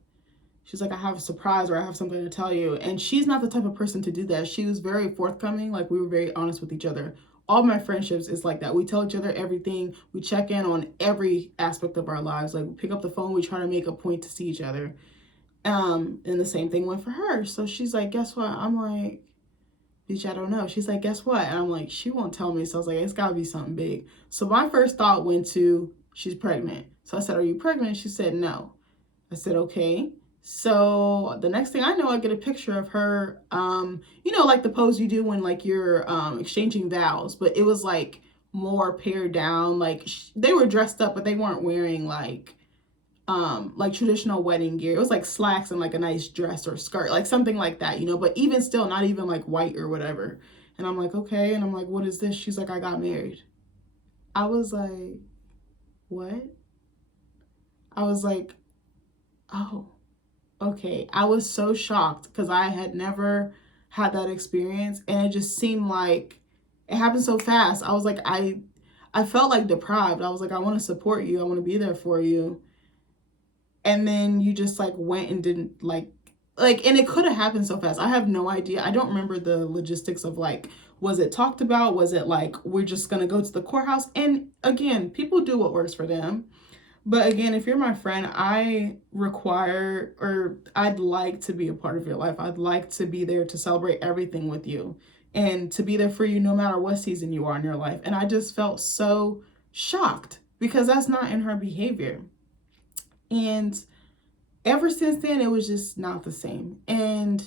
She's like, I have a surprise or I have something to tell you. And she's not the type of person to do that. She was very forthcoming. Like, we were very honest with each other. All my friendships is like that. We tell each other everything. We check in on every aspect of our lives. Like, we pick up the phone. We try to make a point to see each other. And the same thing went for her. So she's like, guess what? I'm like, bitch, I don't know. She's like, guess what? And I'm like, she won't tell me. So I was like, it's got to be something big. So my first thought went to, she's pregnant. So I said, are you pregnant? She said, no. I said, okay. So the next thing I know, I get a picture of her, like the pose you do when like you're exchanging vows, but it was like more pared down. Like they were dressed up, but they weren't wearing like traditional wedding gear. It was like slacks and like a nice dress or skirt, like something like that, but even still not even like white or whatever. And I'm like, okay. And I'm like, what is this? She's like, I got married. I was like, what? I was like, oh, okay. I was so shocked because I had never had that experience, and it just seemed like it happened so fast. I was like, I felt like deprived. I was like, I want to support you. I want to be there for you. And then you just like went and didn't and it could have happened so fast. I have no idea. I don't remember the logistics of like, was it talked about? Was it like, we're just going to go to the courthouse? And again, people do what works for them. But again, if you're my friend, I'd like to be a part of your life. I'd like to be there to celebrate everything with you and to be there for you no matter what season you are in your life. And I just felt so shocked because that's not in her behavior. And ever since then, it was just not the same. And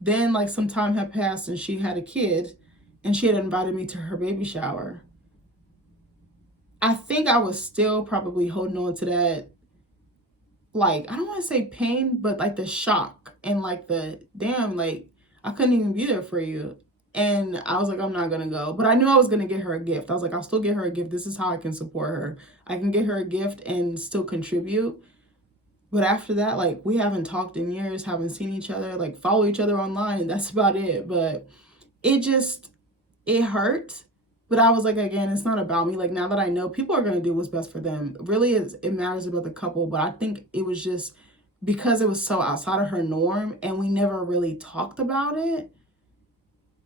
then like some time had passed and she had a kid and she had invited me to her baby shower. I think I was still probably holding on to that, like, I don't want to say pain, but like the shock and like the damn, like I couldn't even be there for you. And I was like, I'm not going to go. But I knew I was going to get her a gift. I was like, I'll still get her a gift. This is how I can support her. I can get her a gift and still contribute. But after that, like, we haven't talked in years, haven't seen each other, like, follow each other online, and that's about it. But it hurt. But I was like, again, it's not about me. Like, now that I know, people are going to do what's best for them. Really, it matters about the couple. But I think it was just because it was so outside of her norm and we never really talked about it.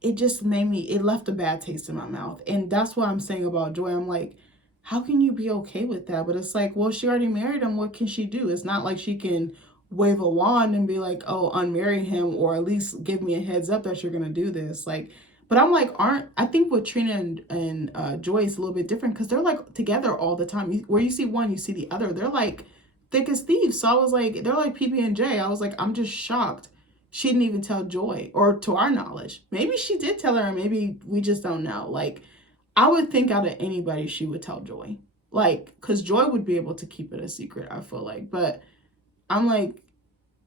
It just it left a bad taste in my mouth. And that's what I'm saying about Joy. I'm like, how can you be okay with that? But it's like, well, she already married him. What can she do? It's not like she can wave a wand and be like, oh, unmarry him, or at least give me a heads up that you're going to do this. Like, but I'm like, I think with Trina and Joy is a little bit different because they're like together all the time. Where you see one, you see the other. They're like thick as thieves. So I was like, they're like PB&J. I was like, I'm just shocked. She didn't even tell Joy, or to our knowledge. Maybe she did tell her, and maybe we just don't know. Like, I would think out of anybody, she would tell Joy. Like, because Joy would be able to keep it a secret, I feel like. But I'm like,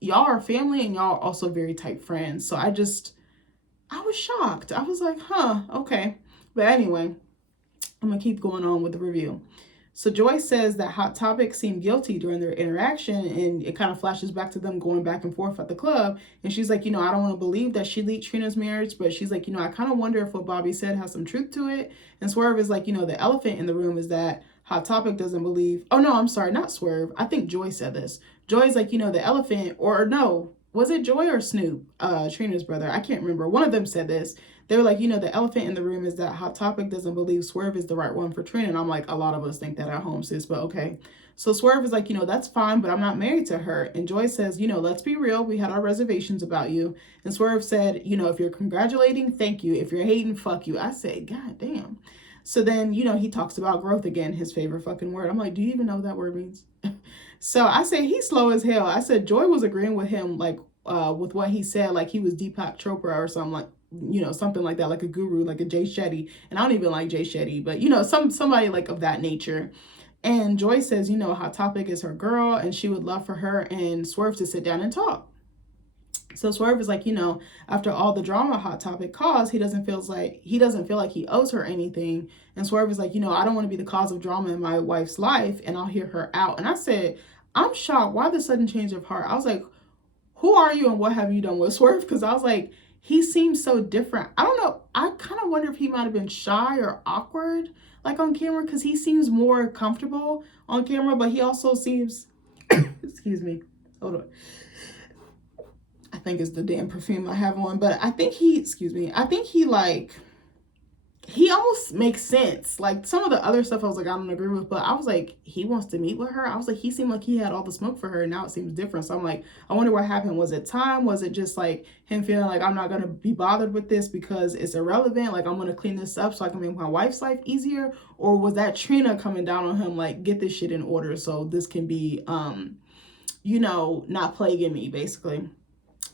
y'all are family and y'all are also very tight friends. So I was shocked. I was like, huh, okay. But anyway, I'm going to keep going on with the review. So Joy says that Hot Topic seemed guilty during their interaction, and it kind of flashes back to them going back and forth at the club. And she's like, I don't want to believe that she leaked Trina's marriage, but she's like, I kind of wonder if what Bobby said has some truth to it. And Swerve is like, the elephant in the room is that Hot Topic doesn't believe. Oh, no, I'm sorry, not Swerve. I think Joy said this. Joy's like, the elephant, or no, was it Joy or Snoop, Trina's brother? I can't remember. One of them said this. They were like, the elephant in the room is that Hot Topic doesn't believe Swerve is the right one for Trina. And I'm like, a lot of us think that at home, sis, but okay. So Swerve is like, that's fine, but I'm not married to her. And Joy says, let's be real. We had our reservations about you. And Swerve said, if you're congratulating, thank you. If you're hating, fuck you. I say, God damn. So then, he talks about growth again, his favorite fucking word. I'm like, do you even know what that word means? So I say, he's slow as hell. I said, Joy was agreeing with him, like, with what he said, like he was Deepak Chopra or something, like, you know, something like that, like a guru, like a Jay Shetty. And I don't even like Jay Shetty, but you know, somebody like of that nature. And Joy says, you know, Hot Topic is her girl and she would love for her and Swerve to sit down and talk. So Swerve is like, you know, after all the drama Hot Topic caused, he doesn't feel like he owes her anything. And Swerve is like, you know, I don't want to be the cause of drama in my wife's life, and I'll hear her out. And I said, I'm shocked. Why the sudden change of heart? I was like, who are you and what have you done with Swerve? Because I was like, he seems so different. I don't know. I kind of wonder if he might have been shy or awkward, like on camera, because he seems more comfortable on camera, but he also seems, excuse me, hold on. I think it's the damn perfume I have on, but I think he almost makes sense. Like some of the other stuff I was like, I don't agree with, but I was like, he wants to meet with her. I was like, he seemed like he had all the smoke for her, and now it seems different. So I'm like, I wonder what happened. Was it time? Was it just like him feeling like I'm not going to be bothered with this because it's irrelevant? Like I'm going to clean this up so I can make my wife's life easier? Or was that Trina coming down on him like, get this shit in order so this can be, you know, not plaguing me, basically.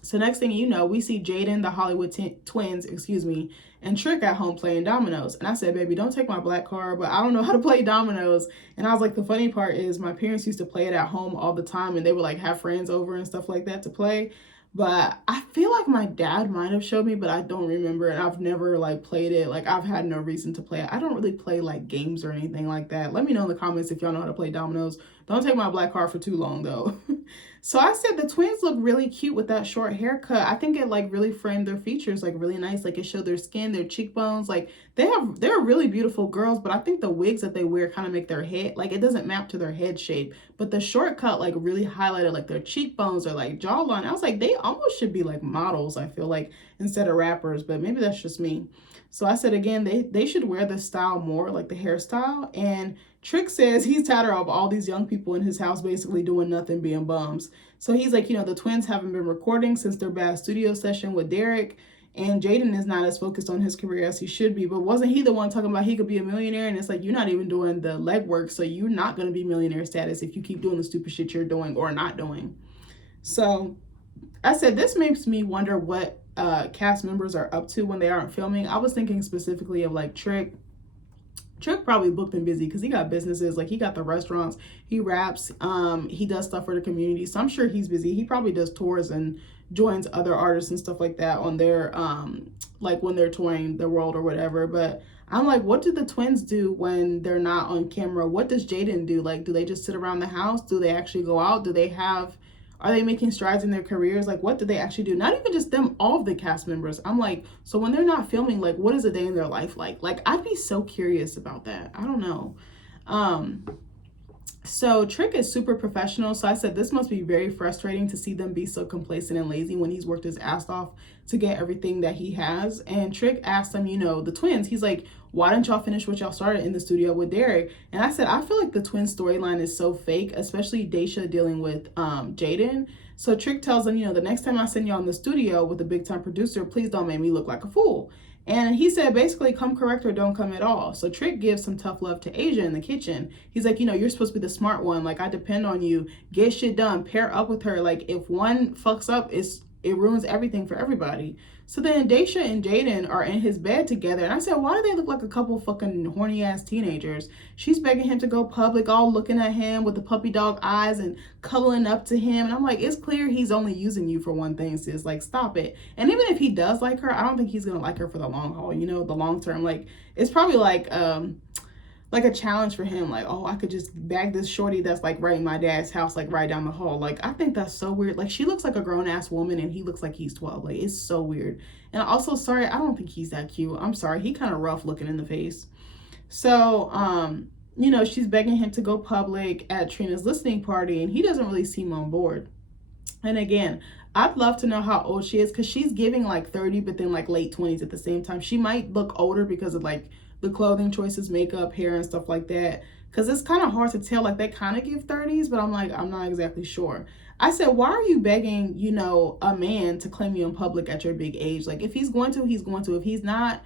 So next thing you know, we see Jaden, the Hollywood twins, and Trick at home playing dominoes. And I said, baby, don't take my black card, but I don't know how to play dominoes. And I was like, the funny part is my parents used to play it at home all the time, and they would like have friends over and stuff like that to play. But I feel like my dad might have showed me, but I don't remember. And I've never like played it. Like I've had no reason to play it. I don't really play like games or anything like that. Let me know in the comments if y'all know how to play dominoes. Don't take my black card for too long though. So I said the twins look really cute with that short haircut. I think it like really framed their features like really nice. Like it showed their skin, their cheekbones. Like they're really beautiful girls, but I think the wigs that they wear kind of make their head, like it doesn't map to their head shape. But the short cut like really highlighted like their cheekbones or like jawline. I was like, they almost should be like models, I feel like, instead of rappers, but maybe that's just me. So I said, again, they should wear this style more, like the hairstyle. And Trick says he's tired of all these young people in his house basically doing nothing, being bums. So he's like, you know, the twins haven't been recording since their bad studio session with Derek. And Jaden is not as focused on his career as he should be. But wasn't he the one talking about he could be a millionaire? And it's like, you're not even doing the legwork. So you're not going to be millionaire status if you keep doing the stupid shit you're doing or not doing. So I said, this makes me wonder what cast members are up to when they aren't filming. I was thinking specifically of like Trick. Trick probably booked and busy because he got businesses, like he got the restaurants, he raps, he does stuff for the community. So I'm sure he's busy. He probably does tours and joins other artists and stuff like that on their, like when they're touring the world or whatever. But I'm like, what do the twins do when they're not on camera? What does Jaden do? Like, do they just sit around the house? Do they actually go out? Are they making strides in their careers? Like, what do they actually do? Not even just them, all of the cast members. I'm like, so when they're not filming, like, what is a day in their life like? Like, I'd be so curious about that. I don't know. So Trick is super professional. So I said, this must be very frustrating to see them be so complacent and lazy when he's worked his ass off to get everything that he has. And Trick asked them, you know, the twins, he's like, why didn't y'all finish what y'all started in the studio with Derek? And I said, I feel like the twin storyline is so fake, especially Daisha dealing with Jaden. So Trick tells them, you know, the next time I send y'all in the studio with a big time producer, please don't make me look like a fool. And he said, basically, come correct or don't come at all. So Trick gives some tough love to Asia in the kitchen. He's like, you know, you're supposed to be the smart one. Like, I depend on you. Get shit done. Pair up with her. Like, if one fucks up, it ruins everything for everybody. So then Daisha and Jaden are in his bed together. And I said, why do they look like a couple fucking horny ass teenagers? She's begging him to go public, all looking at him with the puppy dog eyes and cuddling up to him. And I'm like, it's clear he's only using you for one thing, sis. Like, stop it. And even if he does like her, I don't think he's going to like her for the long haul, you know, the long term. Like, it's probably like a challenge for him. Like, oh, I could just bag this shorty that's like right in my dad's house, like right down the hall. Like, I think that's so weird. Like, she looks like a grown ass woman and he looks like he's 12. Like, it's so weird. And also, sorry, I don't think he's that cute. I'm sorry. He kind of rough looking in the face. So, you know, she's begging him to go public at Trina's listening party and he doesn't really seem on board. And again, I'd love to know how old she is because she's giving like 30, but then like late 20s at the same time. She might look older because of like the clothing choices, makeup, hair, and stuff like that. Because it's kind of hard to tell. Like, they kind of give 30s, but I'm like, I'm not exactly sure. I said, why are you begging, you know, a man to claim you in public at your big age? Like, if he's going to, he's going to. If he's not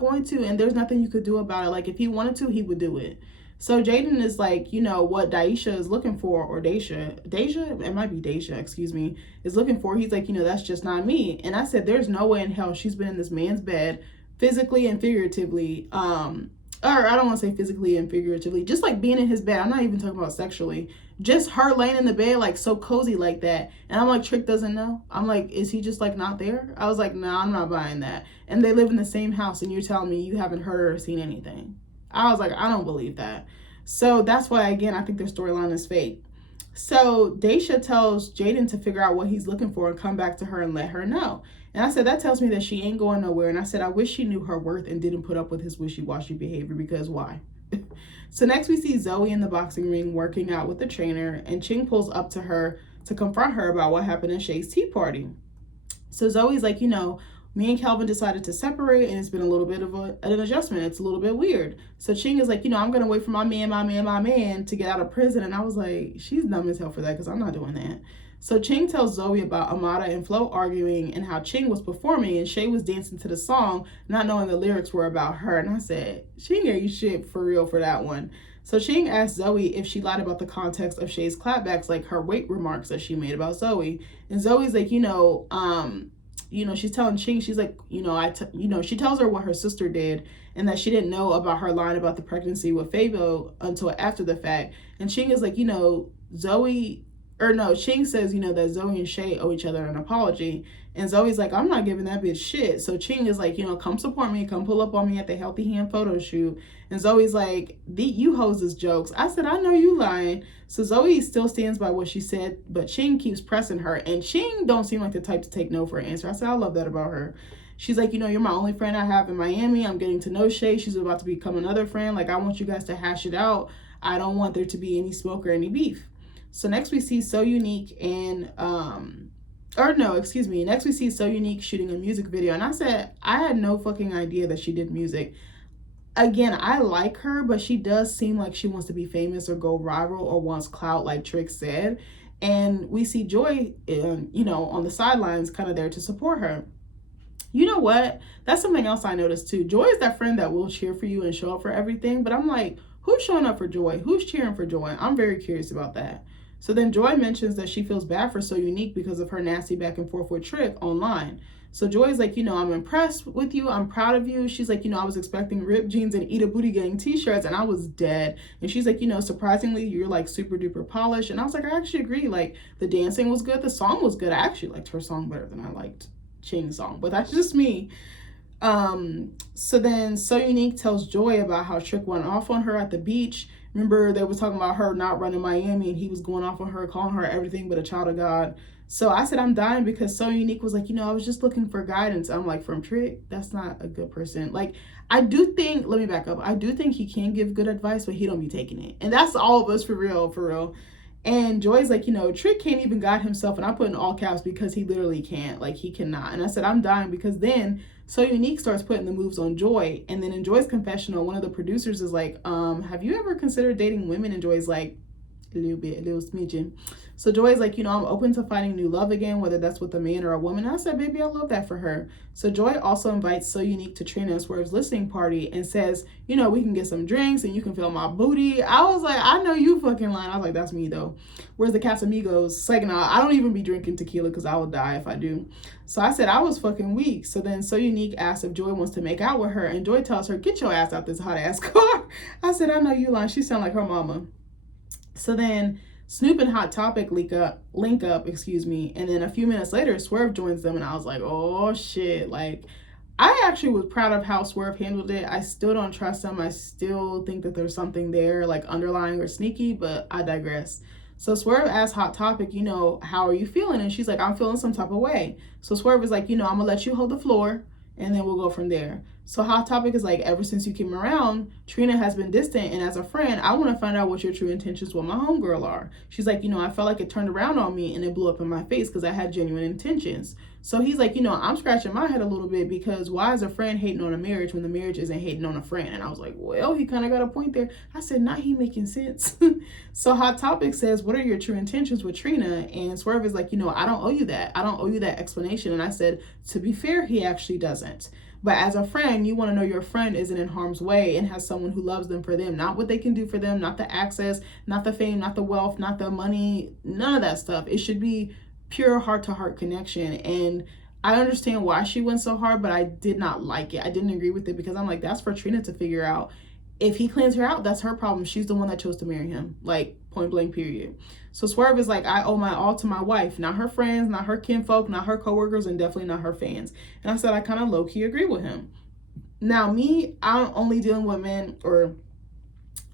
going to, and there's nothing you could do about it. Like, if he wanted to, he would do it. So Jaden is like, you know, what Daisha is looking for, or Deja, it might be Deja, excuse me, is looking for. He's like, you know, that's just not me. And I said, there's no way in hell she's been in this man's bed, physically and figuratively. Or I don't want to say physically and figuratively, just like being in his bed. I'm not even talking about sexually. Just her laying in the bed, like so cozy like that. And I'm like, Trick doesn't know. I'm like, is he just like not there? I was like, nah, I'm not buying that. And they live in the same house, and you're telling me you haven't heard or seen anything. I was like, I don't believe that. So that's why, again, I think their storyline is fake. So Daisha tells Jaden to figure out what he's looking for and come back to her and let her know. And I said, that tells me that she ain't going nowhere. And I said, I wish she knew her worth and didn't put up with his wishy-washy behavior, because why? So next we see Zoe in the boxing ring working out with the trainer, and Ching pulls up to her to confront her about what happened at Shay's tea party. So Zoe's like, you know, me and Calvin decided to separate, and it's been a little bit of an adjustment. It's a little bit weird. So Ching is like, you know, I'm going to wait for my man to get out of prison. And I was like, she's dumb as hell for that, because I'm not doing that. So Ching tells Zoe about Amada and Flo arguing and how Ching was performing and Shay was dancing to the song, not knowing the lyrics were about her. And I said, Ching ain't shit for real for that one. So Ching asked Zoe if she lied about the context of Shay's clapbacks, like her weight remarks that she made about Zoe. And Zoe's like, you know, she's telling Ching, she's like, she tells her what her sister did and that she didn't know about her line about the pregnancy with Fabo until after the fact. And Ching is like, you know, Ching says, you know, that Zoe and Shay owe each other an apology. And Zoe's like, I'm not giving that bitch shit. So Ching is like, you know, come support me, come pull up on me at the Healthy Hand photo shoot. And Zoe's like, you hoes is jokes. I said, I know you lying. So Zoe still stands by what she said, but Ching keeps pressing her. And Ching don't seem like the type to take no for an answer. I said, I love that about her. She's like, you know, you're my only friend I have in Miami. I'm getting to know Shay. She's about to become another friend. Like, I want you guys to hash it out. I don't want there to be any smoke or any beef. So next we see So Unique and, next we see So Unique shooting a music video. And I said, I had no fucking idea that she did music. Again, I like her, but she does seem like she wants to be famous or go viral or wants clout, like Trick said. And we see Joy, on the sidelines, kind of there to support her. You know what? That's something else I noticed too. Joy is that friend that will cheer for you and show up for everything. But I'm like, who's showing up for Joy? Who's cheering for Joy? I'm very curious about that. So then Joy mentions that she feels bad for So Unique because of her nasty back and forth with Trick online. So Joy's like, you know, I'm impressed with you. I'm proud of you. She's like, you know, I was expecting ripped jeans and Eat a Booty Gang t-shirts and I was dead. And she's like, you know, surprisingly, you're like super duper polished. And I was like, I actually agree. Like, the dancing was good. The song was good. I actually liked her song better than I liked Ching's song, but that's just me. So then So Unique tells Joy about how Trick went off on her at the beach. Remember, they were talking about her not running Miami and he was going off on her, calling her everything but a child of God. So I said, I'm dying because So Unique was like, you know, I was just looking for guidance. I'm like, from Trick? That's not a good person. Like, I do think, let me back up. I do think he can give good advice, but he don't be taking it. And that's all of us for real, for real. And Joy's like, you know, Trick can't even guide himself. And I put in all caps because he literally can't. Like, he cannot. And I said, I'm dying because then So Unique starts putting the moves on Joy. And then in Joy's confessional, one of the producers is like, have you ever considered dating women? And Joy's like, a little smidgen. So Joy's like, you know, I'm open to finding new love again, whether that's with a man or a woman. I said, baby, I love that for her. So Joy also invites So Unique to Trina and Swerve's listening party and says, you know, we can get some drinks and you can feel my booty. I was like, I know you fucking lying. I was like, that's me though. Where's the Casamigos? It's like, no, I don't even be drinking tequila because I will die if I do. So I said I was fucking weak. So then So Unique asks if Joy wants to make out with her, and Joy tells her, get your ass out this hot ass car. I said, I know you lying. She sound like her mama. So then Snoop and Hot Topic link up, and then a few minutes later, Swerve joins them, and I was like, oh shit. Like, I actually was proud of how Swerve handled it. I still don't trust him. I still think that there's something there, like underlying or sneaky, but I digress. So Swerve asked Hot Topic, you know, how are you feeling? And she's like, I'm feeling some type of way. So Swerve is like, you know, I'm gonna let you hold the floor, and then we'll go from there. So Hot Topic is like, ever since you came around, Trina has been distant, and as a friend, I want to find out what your true intentions with my homegirl are. She's like, you know, I felt like it turned around on me and it blew up in my face because I had genuine intentions. So he's like, I'm scratching my head a little bit because why is a friend hating on a marriage when the marriage isn't hating on a friend? And I was like, well, he kind of got a point there. I said, not he making sense. So Hot Topic says, what are your true intentions with Trina? And Swerve is like, I don't owe you that. I don't owe you that explanation. And I said, to be fair, he actually doesn't. But as a friend, you want to know your friend isn't in harm's way and has someone who loves them for them, not what they can do for them, not the access, not the fame, not the wealth, not the money, none of that stuff. It should be pure heart-to-heart connection. And I understand why she went so hard, but I did not like it. I didn't agree with it because I'm like, that's for Trina to figure out. If he cleans her out, that's her problem. She's the one that chose to marry him, like point blank period. So Swerve is like, I owe my all to my wife, not her friends, not her kinfolk, not her coworkers, and definitely not her fans. And I said, I kind of low-key agree with him. Now me, I'm only dealing with men, or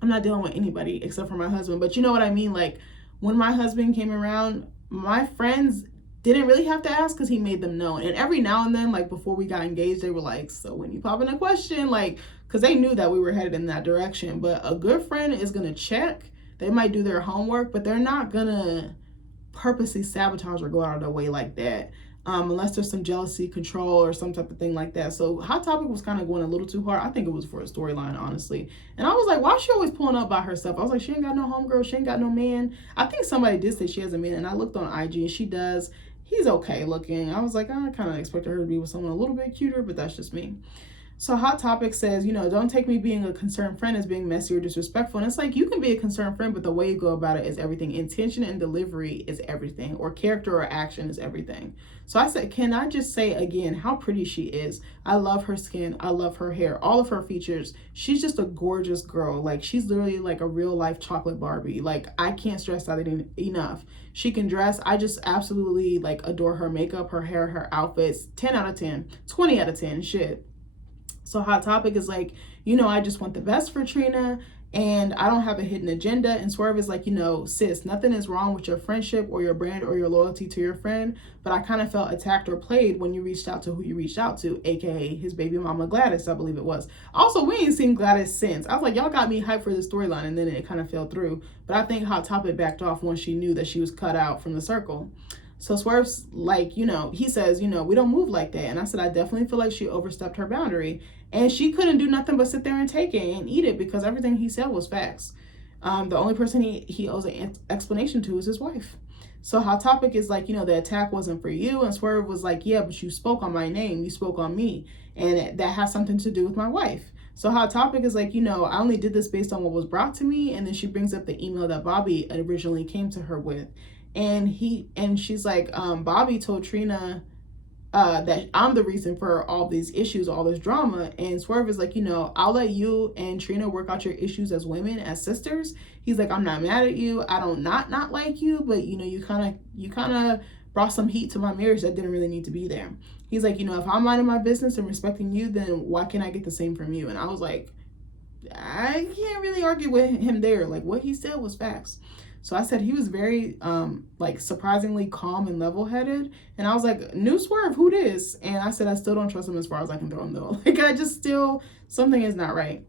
I'm not dealing with anybody except for my husband, but you know what I mean? Like when my husband came around, my friends didn't really have to ask because he made them known. And every now and then, like before we got engaged, they were like, so when you pop in a question, like, because they knew that we were headed in that direction. But a good friend is going to check. They might do their homework, but they're not going to purposely sabotage or go out of their way like that. Unless there's some jealousy, control, or some type of thing like that. So Hot Topic was kind of going a little too hard. I think it was for a storyline, honestly. And I was like, why is she always pulling up by herself? I was like, she ain't got no homegirl. She ain't got no man. I think somebody did say she has a man, and I looked on IG, and she does. He's okay looking. I was like, I kind of expected her to be with someone a little bit cuter, but that's just me. So Hot Topic says, don't take me being a concerned friend as being messy or disrespectful. And it's like, you can be a concerned friend, but the way you go about it is everything. Intention and delivery is everything, or character or action is everything. So I said, can I just say again how pretty she is? I love her skin. I love her hair, all of her features. She's just a gorgeous girl. Like, she's literally like a real life chocolate Barbie. Like, I can't stress that enough. She can dress. I just absolutely like adore her makeup, her hair, her outfits. 10 out of 10, 20 out of 10, shit. So Hot Topic is like, I just want the best for Trina and I don't have a hidden agenda. And Swerve is like, sis, nothing is wrong with your friendship or your brand or your loyalty to your friend. But I kind of felt attacked or played when you reached out to who you reached out to, aka his baby mama Gladys, I believe it was. Also, we ain't seen Gladys since. I was like, y'all got me hyped for the storyline, and then it kind of fell through. But I think Hot Topic backed off once she knew that she was cut out from the circle. So Swerve's like, he says, we don't move like that. And I said, I definitely feel like she overstepped her boundary. And she couldn't do nothing but sit there and take it and eat it because everything he said was facts. The only person he owes an explanation to is his wife. So Hot Topic is like, the attack wasn't for you. And Swerve was like, yeah, but you spoke on my name. You spoke on me. And that has something to do with my wife. So Hot Topic is like, I only did this based on what was brought to me. And then she brings up the email that Bobby originally came to her with. And she's like, Bobby told Trina that I'm the reason for all these issues, all this drama. And Swerve is like, I'll let you and Trina work out your issues as women, as sisters. He's like, I'm not mad at you. I don't not like you, but you kind of brought some heat to my marriage that didn't really need to be there. He's like, if I'm minding my business and respecting you, then why can't I get the same from you? And I was like, I can't really argue with him there. Like, what he said was facts. So I said he was very, surprisingly calm and level-headed. And I was like, new Swerve, who this? And I said, I still don't trust him as far as I can throw him, though. Like, something is not right.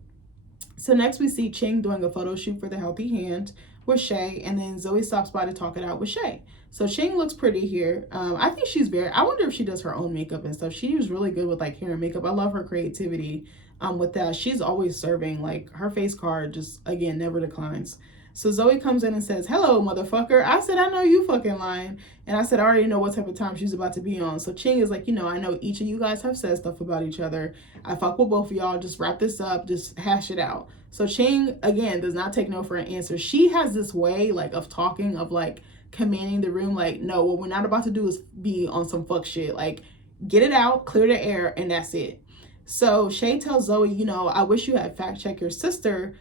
So next we see Ching doing a photo shoot for the Healthy Hand with Shay. And then Zoe stops by to talk it out with Shay. So Ching looks pretty here. I think I wonder if she does her own makeup and stuff. She was really good with, hair and makeup. I love her creativity with that. She's always serving. Like, her face card just, again, never declines. So Zoe comes in and says, hello, motherfucker. I said, I know you fucking lying. And I said, I already know what type of time she's about to be on. So Ching is like, I know each of you guys have said stuff about each other. I fuck with both of y'all. Just wrap this up. Just hash it out. So Ching, again, does not take no for an answer. She has this way, of talking, of, commanding the room. Like, no, what we're not about to do is be on some fuck shit. Like, get it out, clear the air, and that's it. So Shay tells Zoe, I wish you had fact-checked your sister,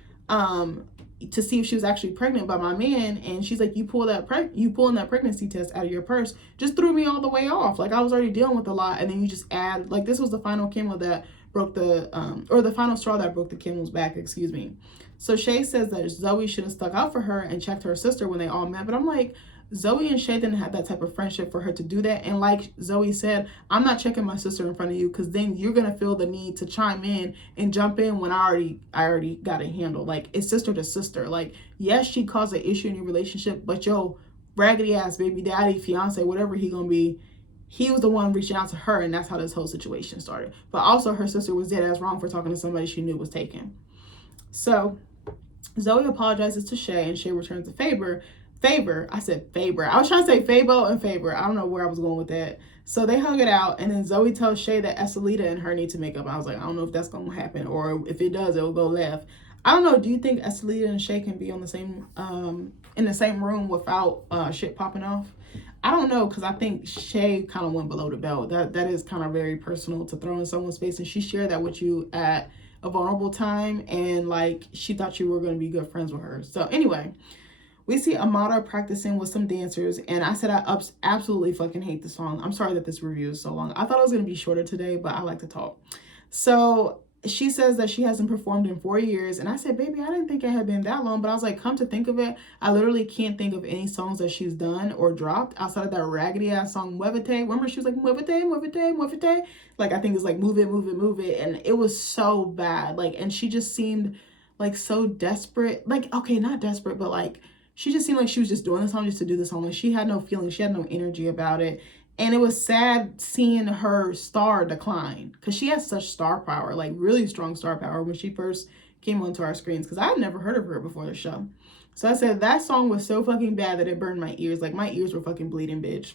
to see if she was actually pregnant by my man. And she's like, you pulling that pregnancy test out of your purse just threw me all the way off. Like, I was already dealing with a lot, and then you just add, this was the final camel that broke the final straw that broke the camel's back, excuse me. So Shay says that Zoe should have stuck out for her and checked her sister when they all met. But I'm like, Zoe and Shay didn't have that type of friendship for her to do that. And like Zoe said, I'm not checking my sister in front of you because then you're going to feel the need to chime in and jump in when I already got it handled. Like, it's sister to sister. Like, yes, she caused an issue in your relationship, but yo, raggedy ass baby daddy, fiance, whatever he going to be, he was the one reaching out to her, and that's how this whole situation started. But also, her sister was dead ass wrong for talking to somebody she knew was taken. So Zoe apologizes to Shay, and Shay returns the favor. I said Faber. I was trying to say Fabo and Faber. I don't know where I was going with that. So they hug it out, and then Zoe tells Shay that Estelita and her need to make up. I was like, I don't know if that's going to happen, or if it does, it will go left. I don't know. Do you think Estelita and Shay can be on the same in the same room without shit popping off? I don't know, because I think Shay kind of went below the belt. That is kind of very personal to throw in someone's face, and she shared that with you at a vulnerable time, and like she thought you were going to be good friends with her. So anyway, we see Amada practicing with some dancers, and I said I absolutely fucking hate the song. I'm sorry that this review is so long. I thought it was going to be shorter today, but I like to talk. So she says that she hasn't performed in 4 years, and I said, baby, I didn't think it had been that long. But I was like, come to think of it, I literally can't think of any songs that she's done or dropped outside of that raggedy ass song Muévete. Remember, she was like, Muévete, Muévete, Muévete. Like, I think it's like move it, move it, move it. And it was so bad. Like, and she just seemed like so desperate. Like, okay, not desperate, but like she just seemed like she was just doing the song just to do the song. Like, she had no feelings, she had no energy about it. And it was sad seeing her star decline, because she has such star power, like really strong star power, when she first came onto our screens, because I had never heard of her before the show. So I said that song was so fucking bad that it burned my ears. Like, my ears were fucking bleeding, bitch.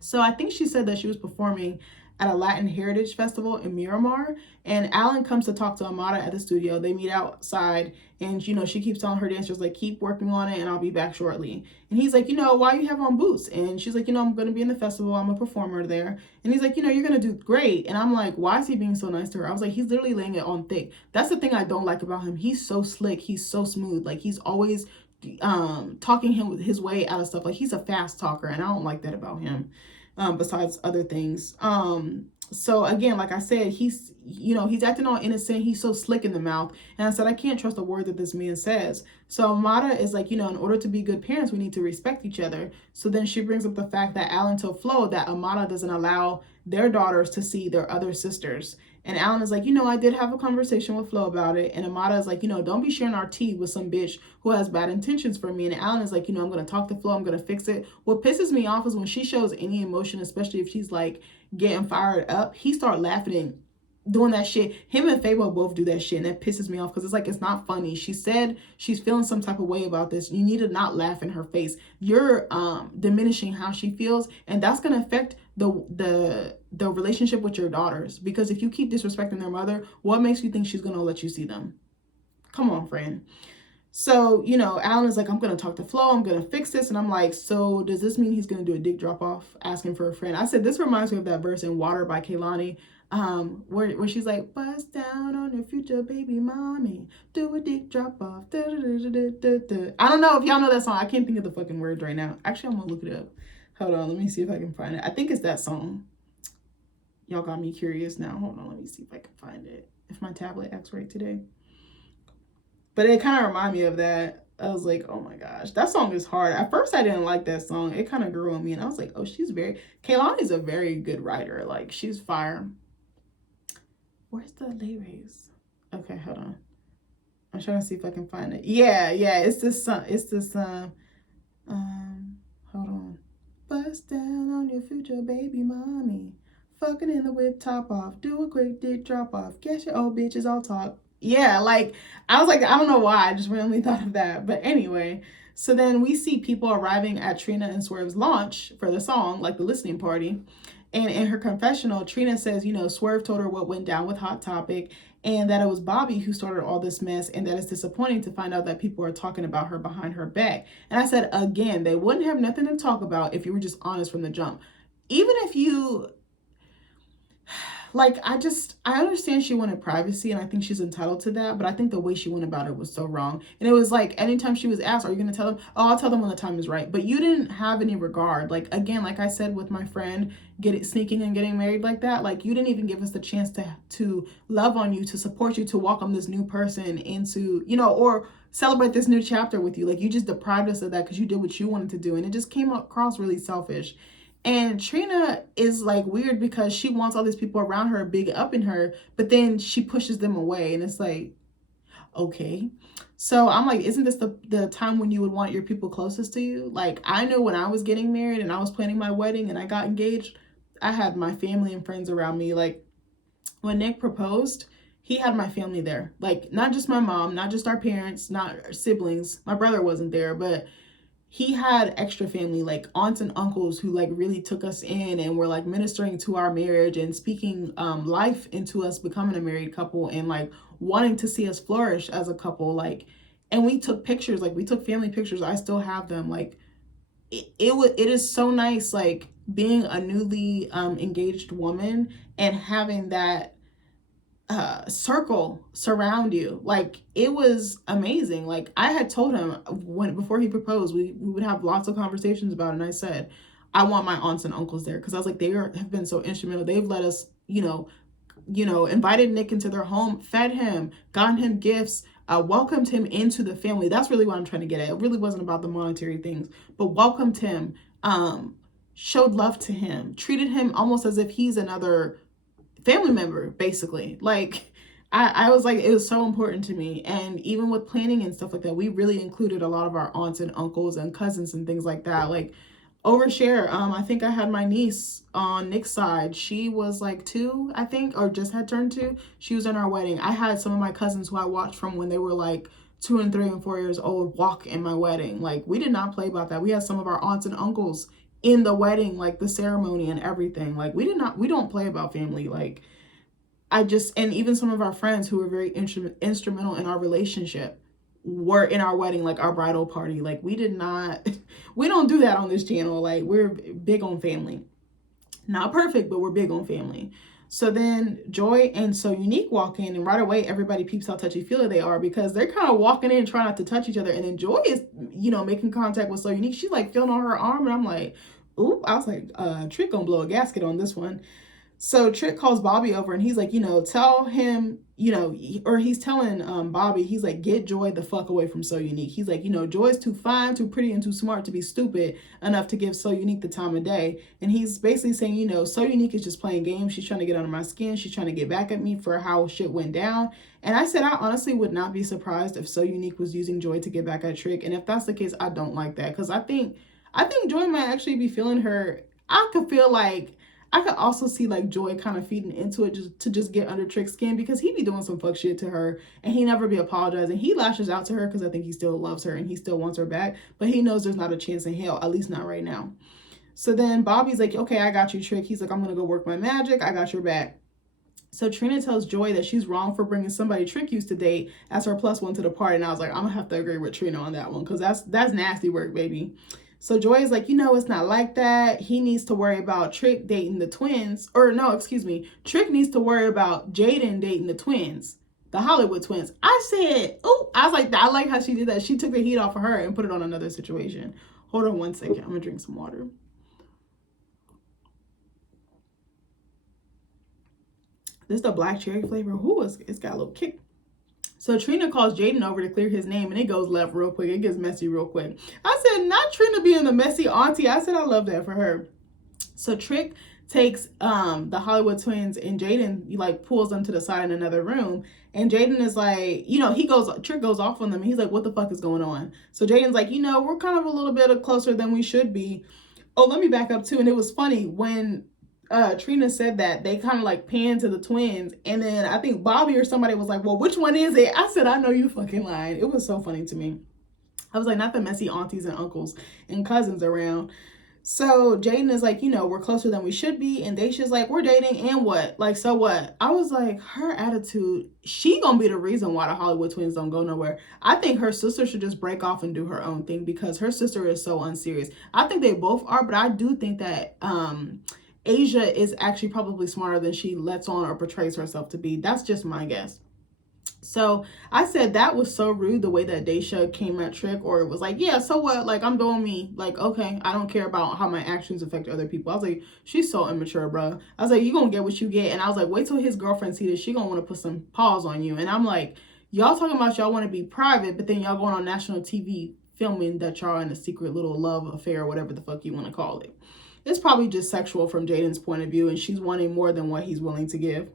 So I think she said that she was performing at a Latin Heritage Festival in Miramar, and Alan comes to talk to Amada at the studio. They meet outside, and you know, she keeps telling her dancers like, keep working on it and I'll be back shortly. And he's like, you know, why you have on boots? And she's like, you know, I'm going to be in the festival, I'm a performer there. And he's like, you know, you're going to do great. And I'm like, why is he being so nice to her? I was like, he's literally laying it on thick. That's the thing I don't like about him. He's so slick, he's so smooth. Like, he's always talking his way out of stuff. Like, he's a fast talker, and I don't like that about him. Besides other things. So again, like I said, he's acting all innocent. He's so slick in the mouth. And I said, I can't trust a word that this man says. So Amada is like, you know, in order to be good parents, we need to respect each other. So then she brings up the fact that Alan told Flo that Amada doesn't allow their daughters to see their other sisters. And Alan is like, you know, I did have a conversation with Flo about it. And Amada is like, you know, don't be sharing our tea with some bitch who has bad intentions for me. And Alan is like, you know, I'm going to talk to Flo. I'm going to fix it. What pisses me off is when she shows any emotion, especially if she's like getting fired up, he start laughing and doing that shit. Him and Fabo both do that shit, and that pisses me off, because it's like, it's not funny. She said she's feeling some type of way about this. You need to not laugh in her face. You're diminishing how she feels, and that's going to affect the relationship with your daughters, because if you keep disrespecting their mother, what makes you think she's going to let you see them? Come on, friend. So, you know, Alan is like, I'm going to talk to Flo, I'm going to fix this. And I'm like, so does this mean he's going to do a dick drop off asking for a friend? I said, this reminds me of that verse in Water by Kehlani, where she's like, bust down on your future baby mommy, do a dick drop off. Da, da, da, da, da, da. I don't know if y'all know that song. I can't think of the fucking words right now. Actually, I'm going to look it up. Hold on, let me see if I can find it. I think it's that song. Y'all got me curious now. Hold on, let me see if I can find it. If my tablet acts right today. But it kind of reminded me of that. I was like, oh my gosh, that song is hard. At first, I didn't like that song. It kind of grew on me. And I was like, oh, Kehlani's a very good writer. Like, she's fire. Where's the lay raise? Okay, hold on. I'm trying to see if I can find it. Yeah, it's this song. Hold on. Bust down on your future baby mommy. Fucking in the whip top off. Do a quick dick drop off. Guess your old bitches all talk. Yeah, like, I was like, I don't know why, I just randomly thought of that. But anyway, so then we see people arriving at Trina and Swerve's launch for the song, like the listening party. And in her confessional, Trina says, you know, Swerve told her what went down with Hot Topic, and that it was Bobby who started all this mess, and that it's disappointing to find out that people are talking about her behind her back. And I said, again, they wouldn't have nothing to talk about if you were just honest from the jump. Even if you... Like, I understand she wanted privacy, and I think she's entitled to that, but I think the way she went about it was so wrong. And it was like, anytime she was asked, are you going to tell them? Oh, I'll tell them when the time is right. But you didn't have any regard. Like, again, like I said with my friend sneaking and getting married like that, like, you didn't even give us the chance to love on you, to support you, to welcome this new person into, you know, or celebrate this new chapter with you. Like, you just deprived us of that because you did what you wanted to do, and it just came across really selfish. And Trina is like weird because she wants all these people around her big up in her, but then she pushes them away, and it's like, okay. So I'm like, isn't this the time when you would want your people closest to you? Like, I know when I was getting married and I was planning my wedding and I got engaged, I had my family and friends around me. Like when Nick proposed, he had my family there. Like not just my mom, not just our parents, not our siblings. My brother wasn't there, but he had extra family, like aunts and uncles who like really took us in and were like ministering to our marriage and speaking life into us becoming a married couple and like wanting to see us flourish as a couple. Like, and we took pictures, like we took family pictures. I still have them. Like it is so nice, like being a newly engaged woman and having that circle surround you. Like it was amazing. Like I had told him before he proposed, we would have lots of conversations about it, and I said I want my aunts and uncles there because I was like have been so instrumental. They've let us, invited Nick into their home, fed him, gotten him gifts, welcomed him into the family. That's really what I'm trying to get at. It really wasn't about the monetary things, but welcomed him, showed love to him, treated him almost as if he's another family member, basically. Like I was like, it was so important to me. And even with planning and stuff like that, we really included a lot of our aunts and uncles and cousins and things like that. Like overshare. I think I had my niece on Nick's side. She was like 2, I think, or just had turned 2. She was in our wedding. I had some of my cousins who I watched from when they were like 2 and 3 and 4 years old walk in my wedding. Like we did not play about that. We had some of our aunts and uncles in the wedding, like the ceremony and everything. Like we don't play about family. Like and even some of our friends who were very instrumental in our relationship were in our wedding, like our bridal party. Like we don't do that on this channel. Like we're big on family. Not perfect, but we're big on family. So then Joy and So Unique walk in, and right away everybody peeps how touchy-feely they are because they're kind of walking in trying not to touch each other. And then Joy is, making contact with So Unique. She's like feeling on her arm, and I'm like, ooh, I was like, Trick gonna blow a gasket on this one. So Trick calls Bobby over and he's like, tell him, or he's telling Bobby, he's like, get Joy the fuck away from So Unique. He's like, Joy's too fine, too pretty, and too smart to be stupid enough to give So Unique the time of day. And he's basically saying, So Unique is just playing games. She's trying to get under my skin. She's trying to get back at me for how shit went down. And I said, I honestly would not be surprised if So Unique was using Joy to get back at Trick. And if that's the case, I don't like that. Because I think Joy might actually be feeling her. I could also see like Joy kind of feeding into it just get under Trick's skin because he be doing some fuck shit to her and he never be apologizing. He lashes out to her because I think he still loves her and he still wants her back, but he knows there's not a chance in hell, at least not right now. So then Bobby's like, okay, I got you, Trick. He's like, I'm gonna go work my magic. I got your back. So Trina tells Joy that she's wrong for bringing somebody Trick used to date as her +1 to the party. And I was like, I'm gonna have to agree with Trina on that one because that's nasty work, baby. So Joy is like, it's not like that. He needs to worry about Trick dating the twins. Or no, excuse me. Trick needs to worry about Jaden dating the twins. The Hollywood twins. I said, oh, I was like, I like how she did that. She took the heat off of her and put it on another situation. Hold on one second. I'm going to drink some water. This is the black cherry flavor. It's got a little kick. So Trina calls Jaden over to clear his name, and it goes left real quick. It gets messy real quick. I said, not Trina being the messy auntie. I said, I love that for her. So Trick takes the Hollywood twins, and Jaden like pulls them to the side in another room. And Jaden is like, Trick goes off on them. And he's like, what the fuck is going on? So Jaden's like, we're kind of a little bit closer than we should be. Oh, let me back up too. And it was funny when Trina said that, they kind of like panned to the twins, and then I think Bobby or somebody was like, well, which one is it? I said, I know you fucking lying. It was so funny to me. I was like, not the messy aunties and uncles and cousins around. So Jaden is like, we're closer than we should be, and Daisha's like, we're dating, and what? Like, so what? I was like, her attitude, she gonna be the reason why the Hollywood twins don't go nowhere. I think her sister should just break off and do her own thing because her sister is so unserious. I think they both are, but I do think that Asia is actually probably smarter than she lets on or portrays herself to be. That's just my guess. So I said that was so rude the way that Daisha came at Trick, or it was like, yeah, so what? Like, I'm doing me. Like, okay, I don't care about how my actions affect other people. I was like, she's so immature, bro. I was like, you gonna get what you get. And I was like, wait till his girlfriend see this. She gonna want to put some paws on you. And I'm like, y'all talking about y'all want to be private, but then y'all going on national TV filming that y'all in a secret little love affair or whatever the fuck you want to call it. It's probably just sexual from Jaden's point of view, and she's wanting more than what he's willing to give.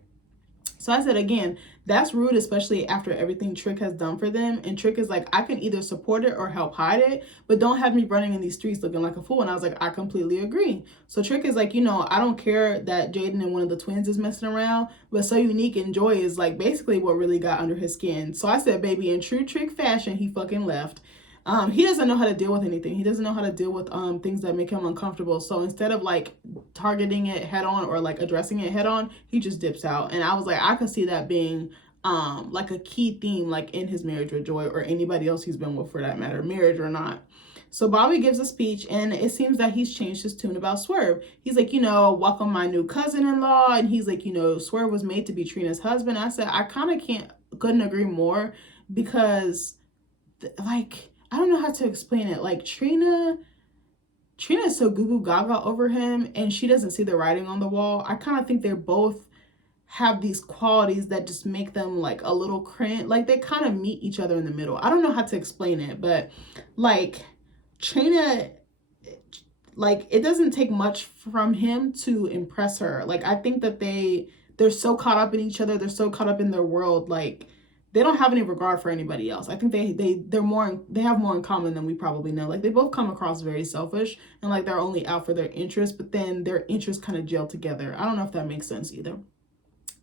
So I said, again, that's rude, especially after everything Trick has done for them. And Trick is like, I can either support it or help hide it, but don't have me running in these streets looking like a fool. And I was like, I completely agree. So Trick is like, I don't care that Jaden and one of the twins is messing around, but So Unique and Joy is like basically what really got under his skin. So I said, baby, in true Trick fashion, he fucking left. He doesn't know how to deal with anything. He doesn't know how to deal with things that make him uncomfortable. So instead of like targeting it head on or like addressing it head on, he just dips out. And I was like, I could see that being like a key theme like in his marriage with Joy or anybody else he's been with for that matter, marriage or not. So Bobby gives a speech, and it seems that he's changed his tune about Swerve. He's like, welcome my new cousin-in-law, and he's like, Swerve was made to be Trina's husband. I said, I kind of couldn't agree more, because like, I don't know how to explain it. Like Trina is so goo goo gaga over him, and she doesn't see the writing on the wall. I kind of think they both have these qualities that just make them like a little cringe. Like they kind of meet each other in the middle. I don't know how to explain it, but like Trina, like it doesn't take much from him to impress her. Like I think that they're so caught up in each other. They're so caught up in their world. Like they don't have any regard for anybody else. I think they have more in common than we probably know. Like they both come across very selfish and like they're only out for their interests, but then their interests kind of gel together. I don't know if that makes sense either.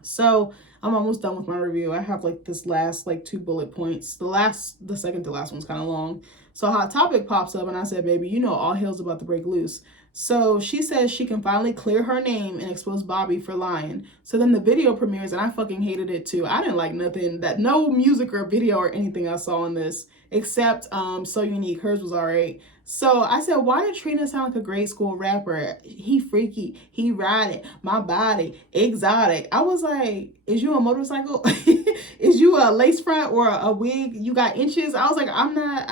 So I'm almost done with my review. I have like this last like 2 bullet points. The second to last one's kind of long. So Hot Topic pops up and I said, baby, all hell's about to break loose. So she says she can finally clear her name and expose Bobby for lying. So then the video premieres and I fucking hated it too. I didn't like no music or video or anything I saw in this, except So Unique. Hers was alright. So I said, why did Trina sound like a grade school rapper? He freaky, he ride it, my body, exotic. I was like, is you a motorcycle? Is you a lace front or a wig? You got inches? I was like, I'm not.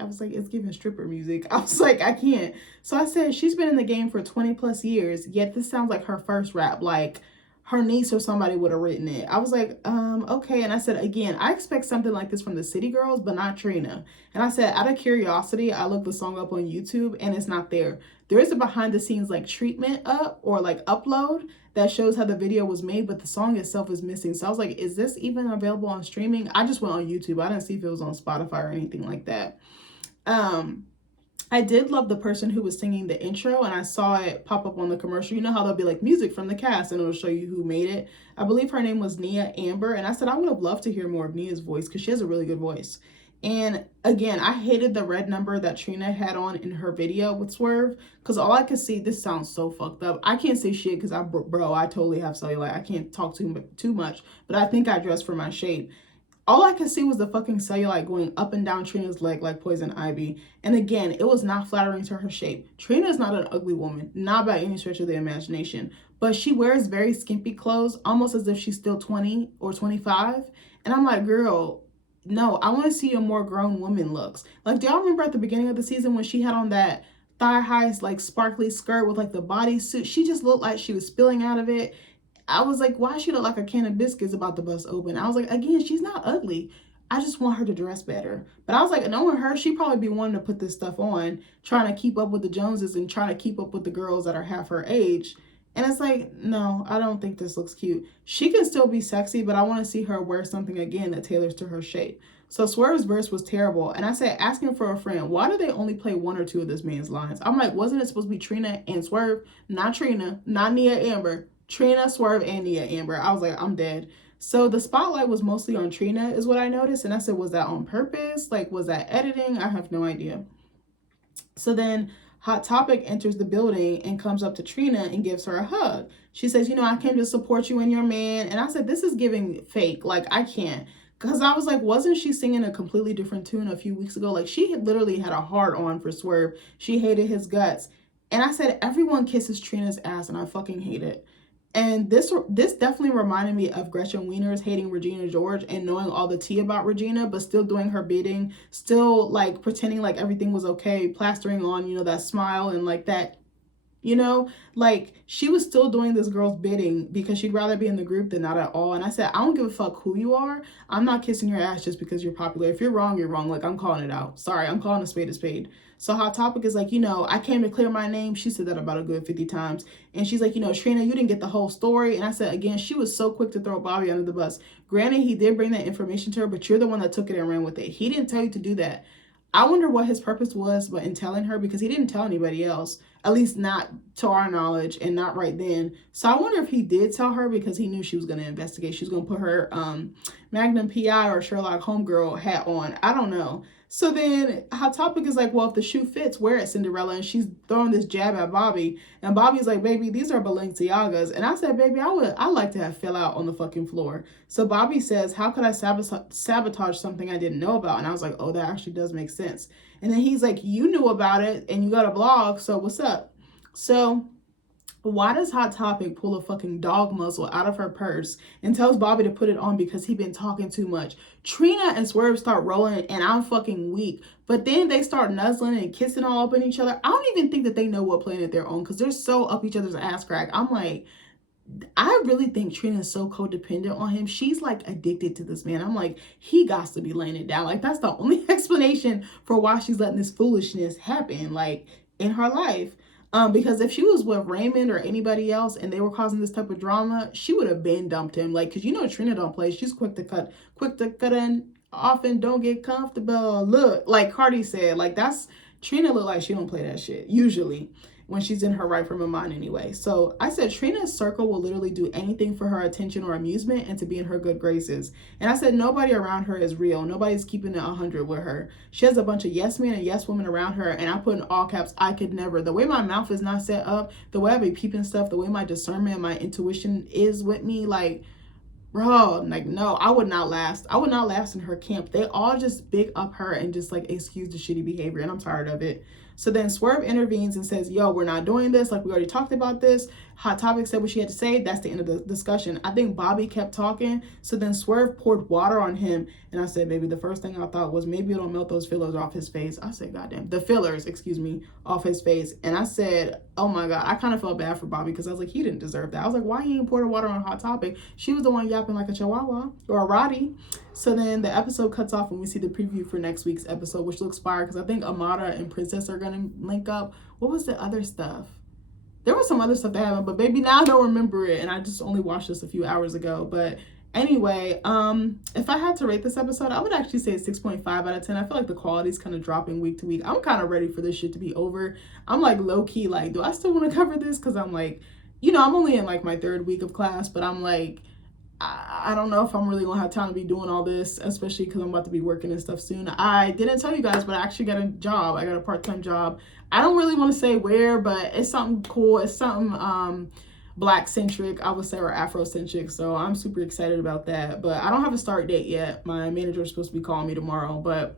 I was like, it's giving stripper music. I was like, I can't. So I said, she's been in the game for 20 plus years, yet this sounds like her first rap. Like her niece or somebody would have written it. I was like, okay. And I said, again, I expect something like this from the City Girls, but not Trina. And I said, out of curiosity, I looked the song up on YouTube and it's not there. There is a behind the scenes like treatment up or like upload that shows how the video was made, but the song itself is missing. So I was like, is this even available on streaming? I just went on YouTube. I didn't see if it was on Spotify or anything like that. I did love the person who was singing the intro, and I saw it pop up on the commercial. You know how they'll be like music from the cast and it'll show you who made it. I believe her name was Nia Amber, and I said I would have loved to hear more of Nia's voice because she has a really good voice. And again, I hated the red number that Trina had on in her video with Swerve, because all I could see, this sounds so fucked up. I can't say shit because I totally have cellulite. I can't talk too much, but I think I dress for my shape. All I could see was the fucking cellulite going up and down Trina's leg like poison ivy. And again, it was not flattering to her shape. Trina is not an ugly woman, not by any stretch of the imagination, but she wears very skimpy clothes, almost as if she's still 20 or 25. And I'm like, girl, no, I want to see a more grown woman looks. Like, do y'all remember at the beginning of the season when she had on that thigh-high, like, sparkly skirt with, like, the bodysuit? She just looked like she was spilling out of it. I was like, why she look like a can of biscuits about to bust open? I was like, again, she's not ugly. I just want her to dress better. But I was like, knowing her, she'd probably be wanting to put this stuff on, trying to keep up with the Joneses and trying to keep up with the girls that are half her age. And it's like, no, I don't think this looks cute. She can still be sexy, but I want to see her wear something again that tailors to her shape. So Swerve's verse was terrible. And I said, asking for a friend, why do they only play 1 or 2 of this man's lines? I'm like, wasn't it supposed to be Trina and Swerve? Not Trina, not Nia Amber. Trina, Swerve, and Nia Amber. I was like, I'm dead. So the spotlight was mostly on Trina is what I noticed. And I said, was that on purpose? Like, was that editing? I have no idea. So then Hot Topic enters the building and comes up to Trina and gives her a hug. She says, I came to support you and your man. And I said, this is giving fake. Like, I can't. Because I was like, wasn't she singing a completely different tune a few weeks ago? Like, she had literally had a hard on for Swerve. She hated his guts. And I said, everyone kisses Trina's ass and I fucking hate it. And this definitely reminded me of Gretchen Wieners hating Regina George and knowing all the tea about Regina, but still doing her bidding, still like pretending like everything was okay, plastering on, that smile and like that You know, like she was still doing this girl's bidding because she'd rather be in the group than not at all. And I said, I don't give a fuck who you are. I'm not kissing your ass just because you're popular. If you're wrong, you're wrong. Like, I'm calling it out. Sorry, I'm calling a spade a spade. So Hot Topic is like, I came to clear my name. She said that about a good 50 times. And she's like, Trina, you didn't get the whole story. And I said, again, she was so quick to throw Bobby under the bus. Granted, he did bring that information to her, but you're the one that took it and ran with it. He didn't tell you to do that. I wonder what his purpose was, but in telling her, because he didn't tell anybody else, at least not to our knowledge and not right then. So I wonder if he did tell her because he knew she was going to investigate. She was going to put her Magnum PI or Sherlock Homegirl hat on. I don't know. So then Hot Topic is like, well, if the shoe fits, wear it, Cinderella. And she's throwing this jab at Bobby. And Bobby's like, baby, these are Balenciagas. And I said, baby, I'd like to have fell out on the fucking floor. So Bobby says, how could I sabotage something I didn't know about? And I was like, oh, that actually does make sense. And then he's like, you knew about it and you got a blog. So what's up? So why does Hot Topic pull a fucking dog muzzle out of her purse and tells Bobby to put it on because he been talking too much? Trina and Swerve start rolling and I'm fucking weak. But then they start nuzzling and kissing all up in each other. I don't even think that they know what planet they're on because they're so up each other's ass crack. I'm like, I really think Trina is so codependent on him. She's like addicted to this man. I'm like, he got to be laying it down. Like, that's the only explanation for why she's letting this foolishness happen, like, in her life. Because if she was with Raymond or anybody else and they were causing this type of drama, she would have been dumped him. Like, because Trina don't play. She's quick to cut in off and don't get comfortable. Look, like Cardi said, like Trina look like she don't play that shit usually when she's in her right frame of mind anyway. So I said Trina's circle will literally do anything for her attention or amusement and to be in her good graces. And I said nobody around her is real. Nobody's keeping it 100 with her. She has a bunch of yes men and yes women around her. And I put in all caps, I could never. The way my mouth is not set up, the way I be peeping stuff, the way my discernment, my intuition is with me, like, bro, like, no, I would not last. I would not last in her camp. They all just big up her and just like excuse the shitty behavior. And I'm tired of it. So then Swerve intervenes and says, yo, we're not doing this. Like, we already talked about this. Hot Topic said what she had to say. That's the end of the discussion. I think Bobby kept talking. So then Swerve poured water on him. And I said, baby, the first thing I thought was maybe it'll melt those fillers off his face. I said, goddamn, the fillers, off his face. And I said, oh my God, I kind of felt bad for Bobby because I was like, he didn't deserve that. I was like, why he ain't poured water on Hot Topic? She was the one yapping like a chihuahua or a Roddy. So then the episode cuts off and we see the preview for next week's episode, which looks fire because I think Amada and Princess are going to link up. What was the other stuff? There was some other stuff that happened, but baby, now I don't remember it. And I just only watched this a few hours ago. But anyway, if I had to rate this episode, I would actually say 6.5 out of 10. I feel like the quality is kind of dropping week to week. I'm kind of ready for this shit to be over. I'm like low key, like, do I still want to cover this? Because I'm like, I'm only in like my 3rd week of class, but I'm like, I don't know if I'm really gonna have time to be doing all this, especially because I'm about to be working and stuff soon. I didn't tell you guys, but I actually got a job. I got a part-time job. I don't really want to say where, but it's something cool. It's something Black centric, I would say, or Afro centric. So I'm super excited about that. But I don't have a start date yet. My manager is supposed to be calling me tomorrow. But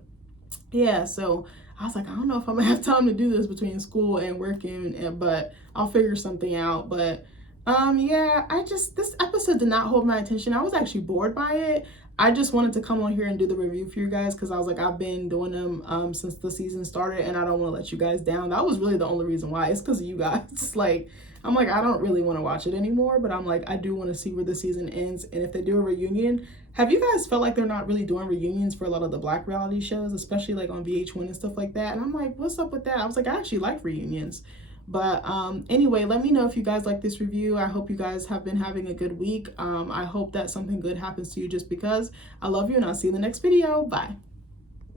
yeah, so I was like, I don't know if I'm gonna have time to do this between school and working, but I'll figure something out. But yeah, this episode did not hold my attention. I was actually bored by it. I just wanted to come on here and do the review for you guys because I was like, I've been doing them since the season started and I don't want to let you guys down. That was really the only reason why. It's because of you guys. Like, I'm like, I don't really want to watch it anymore, but I'm like, I do want to see where the season ends. And if they do a reunion, have you guys felt like they're not really doing reunions for a lot of the Black reality shows, especially like on VH1 and stuff like that? And I'm like, what's up with that? I was like, I actually like reunions. But anyway, let me know if you guys like this review. I hope you guys have been having a good week. I hope that something good happens to you just because. I love you and I'll see you in the next video. Bye.